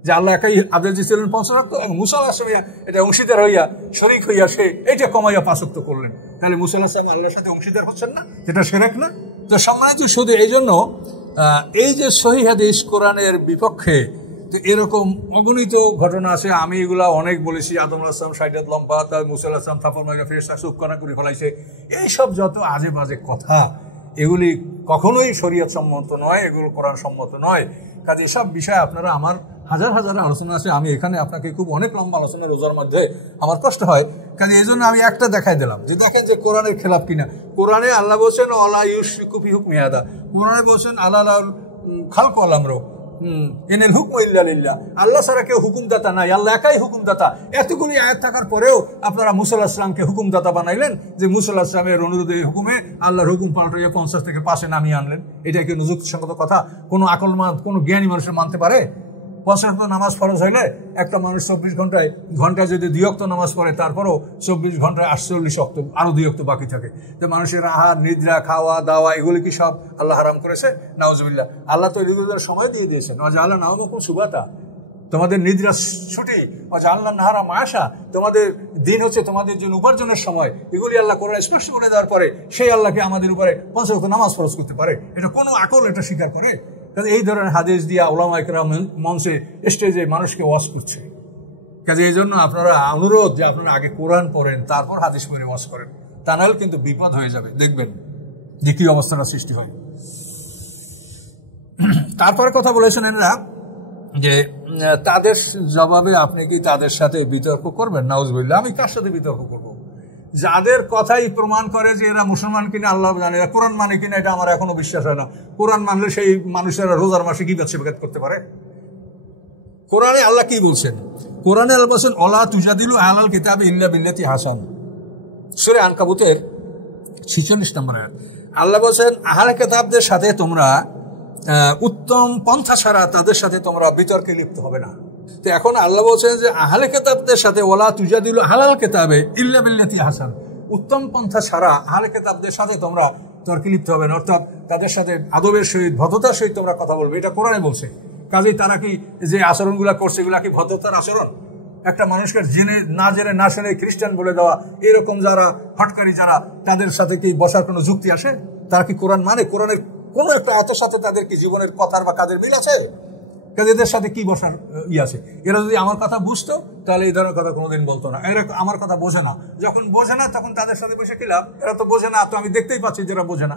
যে আল্লাহ একাই আদেশ দিয়েছিলেন 50 ওয়াক্ত এবং মুসা আলাইহিস সালাম এটা অংশীদার হইয়া শরীক হইয়া সে এইটা কমাইয়া 5 ওয়াক্ত করলেন, তাহলে মুসা আলাইহিস সালাম আল্লাহর সাথে অংশীদার হচ্ছেন না, যেটা শিরক না? তো সম্মানিত শুধু এই জন্য এই যে সহিহ হাদিস কোরআনের বিপক্ষে, তো এরকম অগণিত ঘটনা আছে, আমি এগুলা অনেক বলেছি। আদম আলাইহিস সালাম 60 হাত লম্বা, তার মুসা আলাইহিস সালাম থাপড় মাইরা ফেরেশতা চুপ করে ফেলাইছে, এইসব যত আজে বাজে কথা, এগুলি কখনোই শরীয়ত সম্মত নয়, এগুলো কোরআন সম্মত নয়। কাজে এসব বিষয়ে আপনারা, আমার হাজার হাজার আলোচনা আছে, আমি এখানে আপনাকে খুব অনেক লম্বা আলোচনা রোজার মধ্যে আমার কষ্ট হয়, কাজে এই জন্য আমি একটা দেখাই দিলাম যে দেখেন যে কোরআনের খেলাফ কিনা। কোরআনে আল্লাহ বলছেন ওয়ালা ইউশরিকু ফি হুকমি আহাদা, কোরআনে বলছেন আল্লাহুল খালকু ওয়াল আমরু, ইনিল হুকমু ইল্লা লিল্লাহ, আল্লাহ ছাড়া কেউ হুকুমদাতা নাই, আল্লাহ একাই হুকুমদাতা। এতগুলি আয়াত থাকার পরেও আপনারা মুসা আলাইহিস সালামকে হুকুমদাতা বানাইলেন, যে মুসা আলাইহিস সালামের অনুরোধে হুকুমে আল্লাহর হুকুম পাল্টাইয়া 50 থেকে 5 নামিয়ে আনলেন। এটা কি যুক্তিসঙ্গত কথা? কোনো আকলমান, কোনো জ্ঞানী মানুষের মানতে পারে? 50 ওয়াক্ত নামাজ ফরজ হইলে একটা মানুষ 24 ঘন্টায় যদি 2 ওয়াক্ত নামাজ পড়ে, তারপরও 24 ঘন্টায় 48 ওয়াক্ত আরো 2 ওয়াক্ত বাকি থাকে। তো মানুষের আহার, নিদ্রা, খাওয়া দাওয়া এগুলি কি সব আল্লাহ হারাম করেছে? নাউজুবিল্লাহ। আল্লাহ তো এগুলোর সময় দিয়ে দিয়েছেন, ওয়াজআলা নাওমাকুম সুবাতা, তোমাদের নিদ্রা ছুটি আল্লাহ নাহারা মায়াসা, তোমাদের দিন হচ্ছে তোমাদের জন্য উপার্জনের সময়, এগুলি আল্লাহ কোরআনে স্পষ্ট করে দেওয়ার পরে সেই আল্লাহকে আমাদের উপরে 5 ওয়াক্ত নামাজ ফরজ করতে পারে? এটা কোনো আকল এটা স্বীকার করে? কাজে এই ধরনের হাদিস দিয়া উলামা ইকরাম মঞ্চে স্টেজে মানুষকে ওয়াজ করছে। কাজে এই জন্য আপনারা অনুরোধ যে আপনারা আগে কোরআন পড়েন, তারপর হাদিস পড়ে ওয়াজ করেন, তা নাহলে কিন্তু বিপদ হয়ে যাবে। দেখবেন যে কি অবস্থাটা সৃষ্টি হয়। তারপরে কথা বলেছেন এরা যে তাদের জবাবে আপনি কি তাদের সাথে বিতর্ক করবেন? নাউজুবিল্লাহ, আমি কার সাথে বিতর্ক করব? যাদের কথাই প্রমাণ করে যে এরা মুসলমান কিনা আল্লাহ জানে, এরা কোরআন মানে কিনা এটা আমার এখনো বিশ্বাস হয় না। কোরআন মানলে সেই মানুষেরা রোজার মাসে কি ব্যবসা করতে পারে? কোরআনে আল্লাহ কি বলছেন? কোরআনে আল্লাহ বলছেন ওয়ালা তুজাদিলু আহলাল কিতাবি ইল্লা বিল্লাতি হাসান, সূরা আনকাবুতের 46 নম্বর আয়াত। আল্লাহ বলছেন আহলে কিতাবদের সাথে তোমরা উত্তম পন্থা ছাড়া তাদের সাথে তোমরা বিতর্কে লিপ্ত হবে না। তো এখন আল্লাহ বলছেন যে আহলে কিতাবদের সাথে ওয়ালা তুজাদিলু আহলাল কিতাবে ইল্লা বিল্লাতি হাসান, উত্তম পন্থা ছাড়া আহলে কিতাবদের সাথে তোমরা তর্কে লিপ্ত হবে না, অর্থাৎ তাদের সাথে আদবের সহিত ভদ্রতার সহিত তোমরা কথা বলবে, এটা কোরআনে বলছে। কাজেই তারা কি যে আচরণগুলা করছে এগুলা কি ভদ্রতার আচরণ? একটা মানুষকে জেনে না শুনে খ্রিস্টান বলে দেওয়া, এরকম যারা হটকারী যারা, তাদের সাথে কি বসার কোনো যুক্তি আসে? তারা কি কোরআন মানে? কোরআনের কোনো একটা আয়াতের সাথে তাদের কি জীবনের কথার বা কাজের মিল আছে? কাজে এদের সাথে কি বসার আছে? এরা যদি আমার কথা বুঝতো তাহলে এই ধরনের কথা কোনোদিন বলতো না। এরা আমার কথা বোঝে না, যখন বোঝে না তখন তাদের সাথে বসে খেলাম। এরা তো বোঝে না, তো আমি দেখতেই পাচ্ছি যে এরা বোঝে না।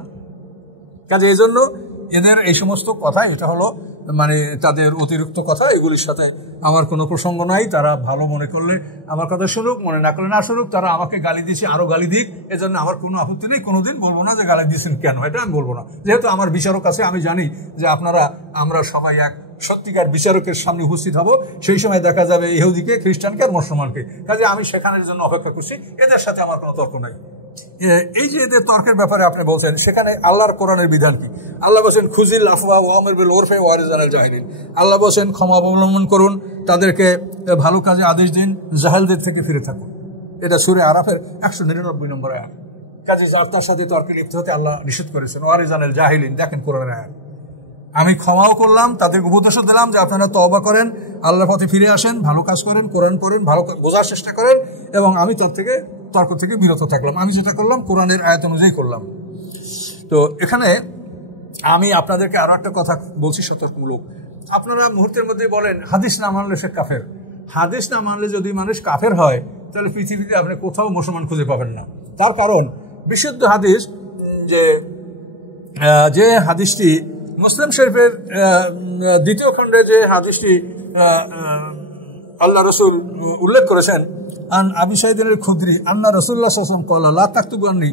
কাজে এই জন্য এদের এই সমস্ত কথা, এটা হলো মানে তাদের অতিরিক্ত কথা, এগুলির সাথে আমার কোনো প্রসঙ্গ নাই। তারা ভালো মনে করলে আমার কথা শুনুক, মনে না করলে না শুনুক। তারা আমাকে গালি দিয়েছে, আরো গালি দিক, এজন্য আমার কোনো আপত্তি নেই। কোনোদিন বলবো না যে গালি দিয়েছেন কেন, এটা আমি বলবো না। যেহেতু আমার বিচারক আছে, আমি জানি যে আমরা সবাই এক সত্যিকার বিচারকের সামনে উপস্থিত হব। সেই সময় দেখা যাবে ইহুদিকে, খ্রিস্টানকে আর মুসলমানকে। কাজে আমি সেখানের জন্য অপেক্ষা করছি, এদের সাথে আমার কোনো তর্ক নাই। এই যে এদের তর্কের ব্যাপারে আপনি বলছেন, সেখানে আল্লাহর কোরআনের বিধান কি? আল্লাহ বলছেন খুজিল আফওয়া ওয়া আমির বিল উরফি ওয়া রিজানাল জাহিলিন। আল্লাহ বলছেন ক্ষমা অবলম্বন করুন, তাদেরকে ভালো কাজে আদেশ দিন, জাহেলদের থেকে ফিরে থাকুন। এটা সূরা আরাফের 199 নম্বর আয়াত। কাজে যার তার সাথে তর্কে লিপ্ত হতে আল্লাহ নিষেধ করেছেন, ওয়া রিজানাল জাহিলিন। দেখেন কোরআনের আয়াত। আমি ক্ষমাও করলাম, তাদেরকে উপদেশও দিলাম যে আপনারা তওবা করেন, আল্লাহর পথে ফিরে আসেন, ভালো কাজ করেন, কোরআন পড়েন, ভালো বোঝার চেষ্টা করেন, এবং আমি তর্ক থেকে বিরত থাকলাম। আমি যেটা করলাম কোরআনের আয়াত অনুযায়ী করলাম। তো এখানে আমি আপনাদেরকে আরো একটা কথা বলছি সতর্কমূলক। আপনারা মুহূর্তের মধ্যে বলেন হাদিস না মানলে সে কাফের। হাদিস না মানলে যদি মানুষ কাফের হয় তাহলে পৃথিবীতে আপনি কোথাও মুসলমান খুঁজে পাবেন না। তার কারণ বিশুদ্ধ হাদিস, যে হাদিসটি মুসলিম শরীফের 2য় খণ্ডে যে হাদিসটি আল্লাহ রসুল উল্লেখ করেছেন, আন আবি সাঈদ আল-খুদরি আন্না রাসূলুল্লাহ সাল্লাল্লাহু আলাইহি ওয়াসাল্লাম ক্বালা লা তাকতুবু আন্নী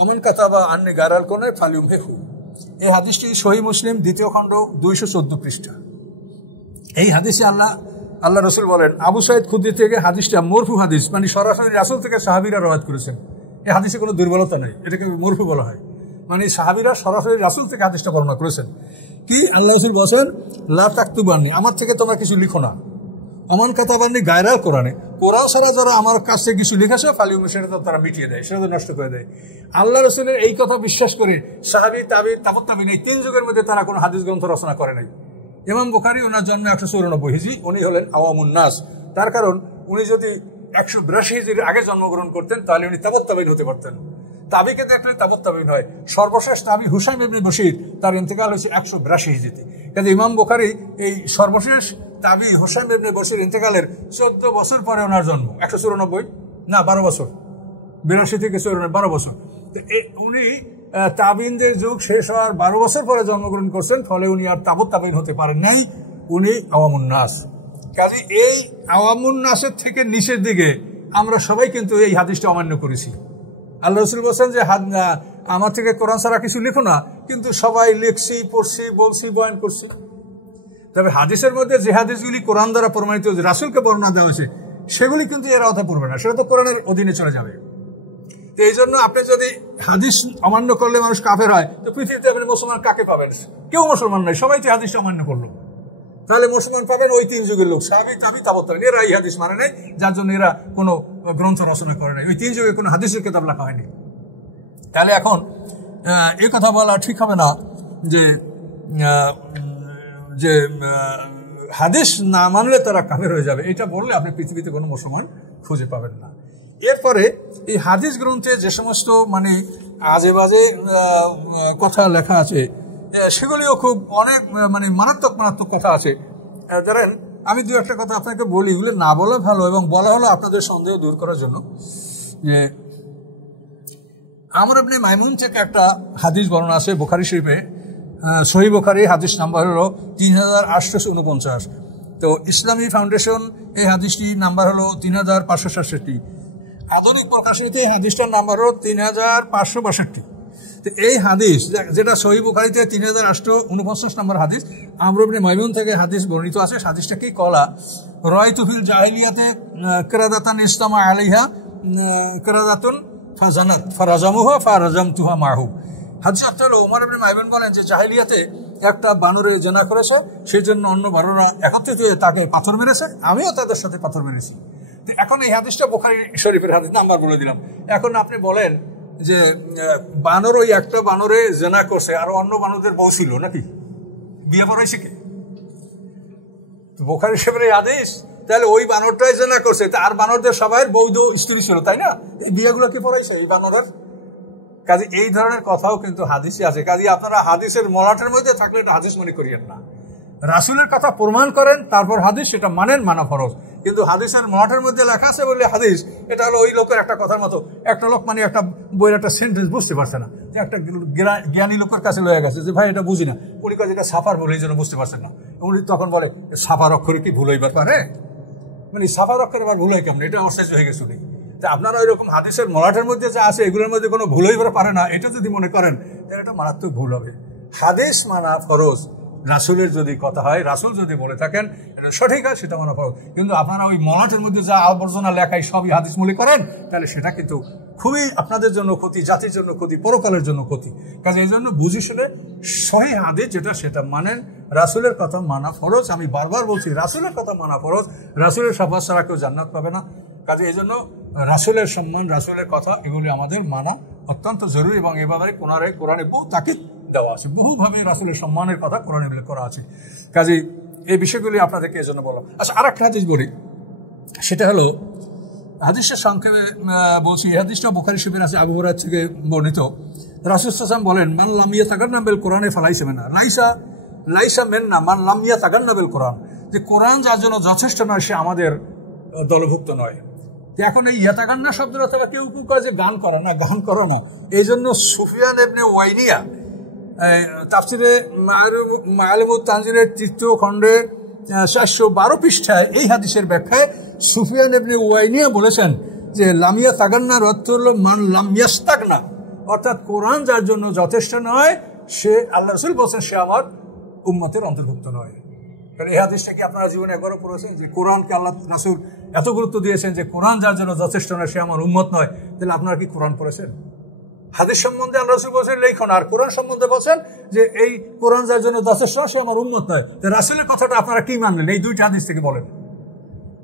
ওমান কাতাবা আন্নী গায়রাল কোনে ফালিউমহিহু। এই হাদিসটি সহিহ মুসলিম 2য় খণ্ড 214 পৃষ্ঠা। এই হাদিসে আল্লাহ রসুল বলেন, আবু সাঈদ খুদরি থেকে হাদিসটা মরফু হাদিস, মানে সরাসরি রাসূল থেকে সাহাবীরা রওয়ায়াত করেছেন। এই হাদিসে কোনো দুর্বলতা নেই, এটাকে মরফু বলা হয়, মানে সাহাবীরা সরাসরি রাসূল থেকে হাদিসটা বর্ণনা করেছেন। কি আল্লাহ রাসূল বলেন, লা তাকতুবু আন্নী, আমার থেকে তোমরা কিছু লিখো না, অমান কাতাবান্নি গায়রাল কোরআনে, কোরআন ছাড়া যারা আমার কাছে কিছু লিখেছে ফালিউম, সেটা তো তারা মিটিয়ে দেয়, সেটা তো নষ্ট করে দেয়। আল্লাহ রসুলের এই কথা বিশ্বাস করে সাহাবী, তাবিঈ, তাবাউত তাবিঈন এই 3 যুগের মধ্যে তারা কোনো হাদিস গ্রন্থ রচনা করে নাই। ইমাম বুখারী, ওনার জন্ম 194 হিজরি, উনি হলেন আওয়ামুন নাস। তার কারণ উনি যদি 182 হিজরির আগে জন্মগ্রহণ করতেন তাহলে উনি তাবাউত তাবিঈন হতে পারতেন। তাবিকে দেখলে তাবাউত তাবিঈন হয়। সর্বশেষ তাবি হুসাইম ইবনে বশির, তার ইন্তেকাল হয়েছে 182 হিজরিতে। কাজে ইমাম বুখারী এই সর্বশেষ তাবি হুসাইম ইবনে বশির ইন্তেকালের 14 বছর পরে ওনার জন্ম। 194 না 12 বছর, 82 থেকে 12 বছর। তো উনি তাবিনদের যুগ শেষ হওয়ার 12 বছর পরে জন্মগ্রহণ করছেন, ফলে উনি আর তাবাউত তাবিঈন হতে পারেন নাই, উনি আওয়ামুন নাস। কাজে এই আওয়ামুন নাসের থেকে নিচের দিকে আমরা সবাই কিন্তু এই হাদিসটা অমান্য করেছি। আল্লাহ রাসূল বলেন যে আমার থেকে কোরআন ছাড়া কিছু লিখো না, কিন্তু সবাই লিখছি, পড়ছি, বলছি, বয়ান করছি। তবে হাদিসের মধ্যে যে হাদিসগুলি কোরআন দ্বারা প্রমাণিত, রাসূলকে বর্ণনা দেওয়া হয়েছে, সেগুলি কিন্তু এরা অর্থ পড়বে না, সেটা তো কোরআনের অধীনে চলে যাবে। তো এই জন্য আপনি যদি হাদিস অমান্য করলে মানুষ কাফের হয়, তো পৃথিবীতে আপনি মুসলমান কাকে পাবেন? কেউ মুসলমান নয়, সবাই তো হাদিস অমান্য করলো। তাহলে মুসলমান পাবেন ওই 3 যুগের লোক, সাহাবী, তাবী, তাবাউত তাবীন। এরা এই হাদিস মানে নাই, যার জন্য এরা কোনো গ্রন্থ রচনা করে নাই, ওই 3 যুগে কোনো হাদিসের কিতাব লেখা হয়নি। তাহলে এখন এই কথা বলা ঠিক হবে না যে হাদিস না মানলে তারা কাফের হয়ে যাবে, এটা বললে আপনি পৃথিবীতে কোনো মুসলমান খুঁজে পাবেন না। এরপরে এই হাদিস গ্রন্থে যে সমস্ত মানে আজে বাজে কথা লেখা আছে সেগুলিও খুব অনেক মানে মারাত্মক মারাত্মক কথা আছে। ধরেন আমি দু একটা কথা আপনাকে বলি, এগুলো না বলা ভালো, এবং বলা হলো আপনাদের সন্দেহ দূর করার জন্য। যে আমর ইবনে মাইমুন থেকে একটা হাদিস বর্ণনা আছে বুখারী শরীফে, সহিহ বুখারী হাদিস নাম্বার হলো 3849। তো ইসলামী ফাউন্ডেশন এই হাদিসটি নাম্বার হলো 3567। আধুনিক প্রকাশনীতে এই হাদিসটার নাম্বার হলো 3562। তো এই হাদিস যেটা সহিহ বুখারীতে 3849 নম্বর হাদিস, আমর ইবনে মাইমুন থেকে হাদিস বর্ণিত আছে। হাদিসটা কি কলা রাআইতু ফিল জাহিলিয়াতে কিরাদাতান ইসতামা আলাইহা কিরাদাতুন ফাজানাত ফারাজামুহা ফারাজামতুহা মাহু। হাদিস হলো ওমর ইবনে মাইমুন বলেন যে জাহিলিয়াতে একটা বানরে জেনা করেছে, সেই জন্য অন্য বানররা একত্রিত হয়ে তাকে পাথর মেরেছে, আমিও তাদের সাথে পাথর মেরেছি। এখন এই হাদিসটা বুখারী শরীফের হাদিস, নাম্বার বলে দিলাম। এখন আপনি বলেন যে বানর ওই একটা বানরে জেনা করছে, আর অন্য বানরদের বউ ছিল নাকি, বিয়ে পড়াইছে কে? বুখারী শরীফের হাদিস, তাহলে ওই বানরটাই জেনা করছে, আর বানরদের সবাই বৌদ্ধ স্ত্রী ছিল, তাই না? এই বিয়েগুলো কি পড়াইছে এই বানরের? কাজে এই ধরনের কথাও কিন্তু হাদিসে আছে। কাজে আপনারা হাদিসের মলাটের মধ্যে থাকলে এটা হাদিস মনে করিয়েন না। রাসূলের কথা প্রমাণ করেন, তারপর হাদিস, সেটা মানেন, মানা ফরজ। কিন্তু হাদিসের মলাটের মধ্যে লেখা আছে বলে হাদিস, এটা হলো ওই লোকের একটা কথার মতো। একটা লোক মানে একটা বইয়ের একটা সেন্টেন্স বুঝতে পারছে না, একটা জ্ঞানী লোকের কাছে লয়ে গেছে যে ভাই এটা বুঝি না, উনি কাছে এটা সাফার বলে এই জন্য বুঝতে পারছেন না। উনি তখন বলে সাফার অক্ষরে কি ভুল হইবার পারে, মানে সাফার অক্ষরে আবার ভুল হয় কেমন, এটা অবস্থা হয়ে গেছে। আপনারা ওই রকম হাদিসের মলাটের মধ্যে যা আছে এগুলোর মধ্যে কোনো ভুল হইবার পারে না, এটা যদি মনে করেন তাহলে এটা মারাত্মক ভুল হবে। হাদিস মানা ফরজ, রাসূলের যদি কথা হয়, রাসূল যদি বলে থাকেন এটা সঠিক হয়, সেটা মানা ফরজ। কিন্তু আপনারা ওই মলাটের মধ্যে যা আবর্জনা লেখায় সবই হাদিস মনে করেন, তাহলে সেটা কিন্তু খুবই আপনাদের জন্য ক্ষতি, জাতির জন্য ক্ষতি, পরকালের জন্য ক্ষতি। কাজে এই জন্য বুঝে শুনে সহিহ হাদিস যেটা সেটা মানেন, রাসূলের কথা মানা ফরজ। আমি বারবার বলছি রাসূলের কথা মানা ফরজ, রাসূলের শাফাত ছাড়া কেউ জান্নাত পাবে না। কাজে এই জন্য রাসূলের সম্মান, রাসূলের কথা এগুলি আমাদের মানা অত্যন্ত জরুরি, এবং এভাবে কোরআনে বহু তাকিদ দেওয়া আছে, বহুভাবে রাসূলের সম্মানের কথা কোরআনে উল্লেখ করা আছে। কাজে এই বিষয়গুলি আপনাদেরকে এই জন্য বললাম। আচ্ছা, আর একটা হাদিস বলি, সেটা হলো হাদিসের সংক্ষেপে বলছি। এই হাদিসটা বুখারী শরীফের আছে, আবু হুরায়রা থেকে বর্ণিত। রাসূল সাল্লাল্লাহু আলাইহি ওয়াসাল্লাম বলেন, মান লাম ইয়াতাগান্না বিল কোরআনে ফালাইসা মিন্না, লাইসা মিন্না মান লাম ইয়াতাগান্না বিল কোরআন, যে কোরআন যার জন্য যথেষ্ট নয় সে আমাদের দলভুক্ত নয়। এখন এই ইয়াতাগান্না শব্দের অথবা কেউ কেউ কয় যে গান করা, না, গান করা না। এই জন্য সুফিয়ান ইবনে ওয়াইনিয়া তাফসিরে মাআলিমুত তানজিলের ৩য় খণ্ডে ৪১২ পৃষ্ঠায় এই হাদিসের ব্যাখ্যায় সুফিয়ান ইবনে ওয়াইনিয়া বলেছেন যে লামিয়া তাগান্নার অর্থ হলো মান লাম ইয়াস্তাগনা, অর্থাৎ কোরআন যার জন্য যথেষ্ট নয় সে, আল্লাহ রাসূল বলছেন, সে আমার উম্মতের অন্তর্ভুক্ত নয়। এই হাদিসটা কি আপনারা জীবনে একবারও পড়েছেন যে কোরআনকে আল্লাহ রাসূল এত গুরুত্ব দিয়েছেন যে কোরআন যার জন্য যথেষ্ট নয় সে আমার উম্মত নয়? তাহলে আপনারা কি কোরআন পড়েছেন? হাদিস সম্বন্ধে আল্লাহ রাসূল বলছেন লেখন, আর কোরআন সম্বন্ধে বলছেন যে এই কোরআন যার জন্য যথেষ্ট নয় সে আমার উম্মত নয়। রাসূলের কথাটা আপনারা কি মানলেন এই দুইটা হাদিস থেকে বলেন?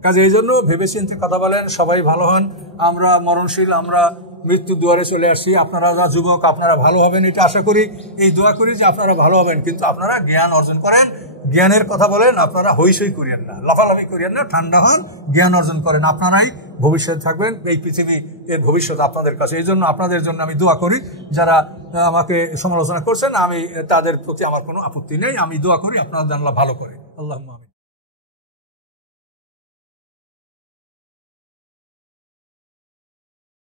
কাজে এই জন্য ভেবেচিন্তে কথা বলেন, সবাই ভালো হন। আমরা মরণশীল, আমরা মৃত্যুর দুয়ারে চলে আসছি। আপনারা যা যুবক, আপনারা ভালো হবেন এটা আশা করি, এই দোয়া করি যে আপনারা ভালো হবেন। কিন্তু আপনারা জ্ঞান অর্জন করেন, জ্ঞানের কথা বলেন, আপনারা হইসই করিয়েন না, লাফালাফি করিয়েন না, ঠান্ডা হন, জ্ঞান অর্জন করেন। আপনারাই ভবিষ্যৎ থাকবেন, এই পৃথিবী এর ভবিষ্যৎ আপনাদের কাছে। এই জন্য আপনাদের জন্য আমি দোয়া করি। যারা আমাকে সমালোচনা করছেন, আমি তাদের প্রতি আমার কোনো আপত্তি নেই, আমি দোয়া করি আপনারা জানলা ভালো করে। আল্লাহুম্মা আমিন।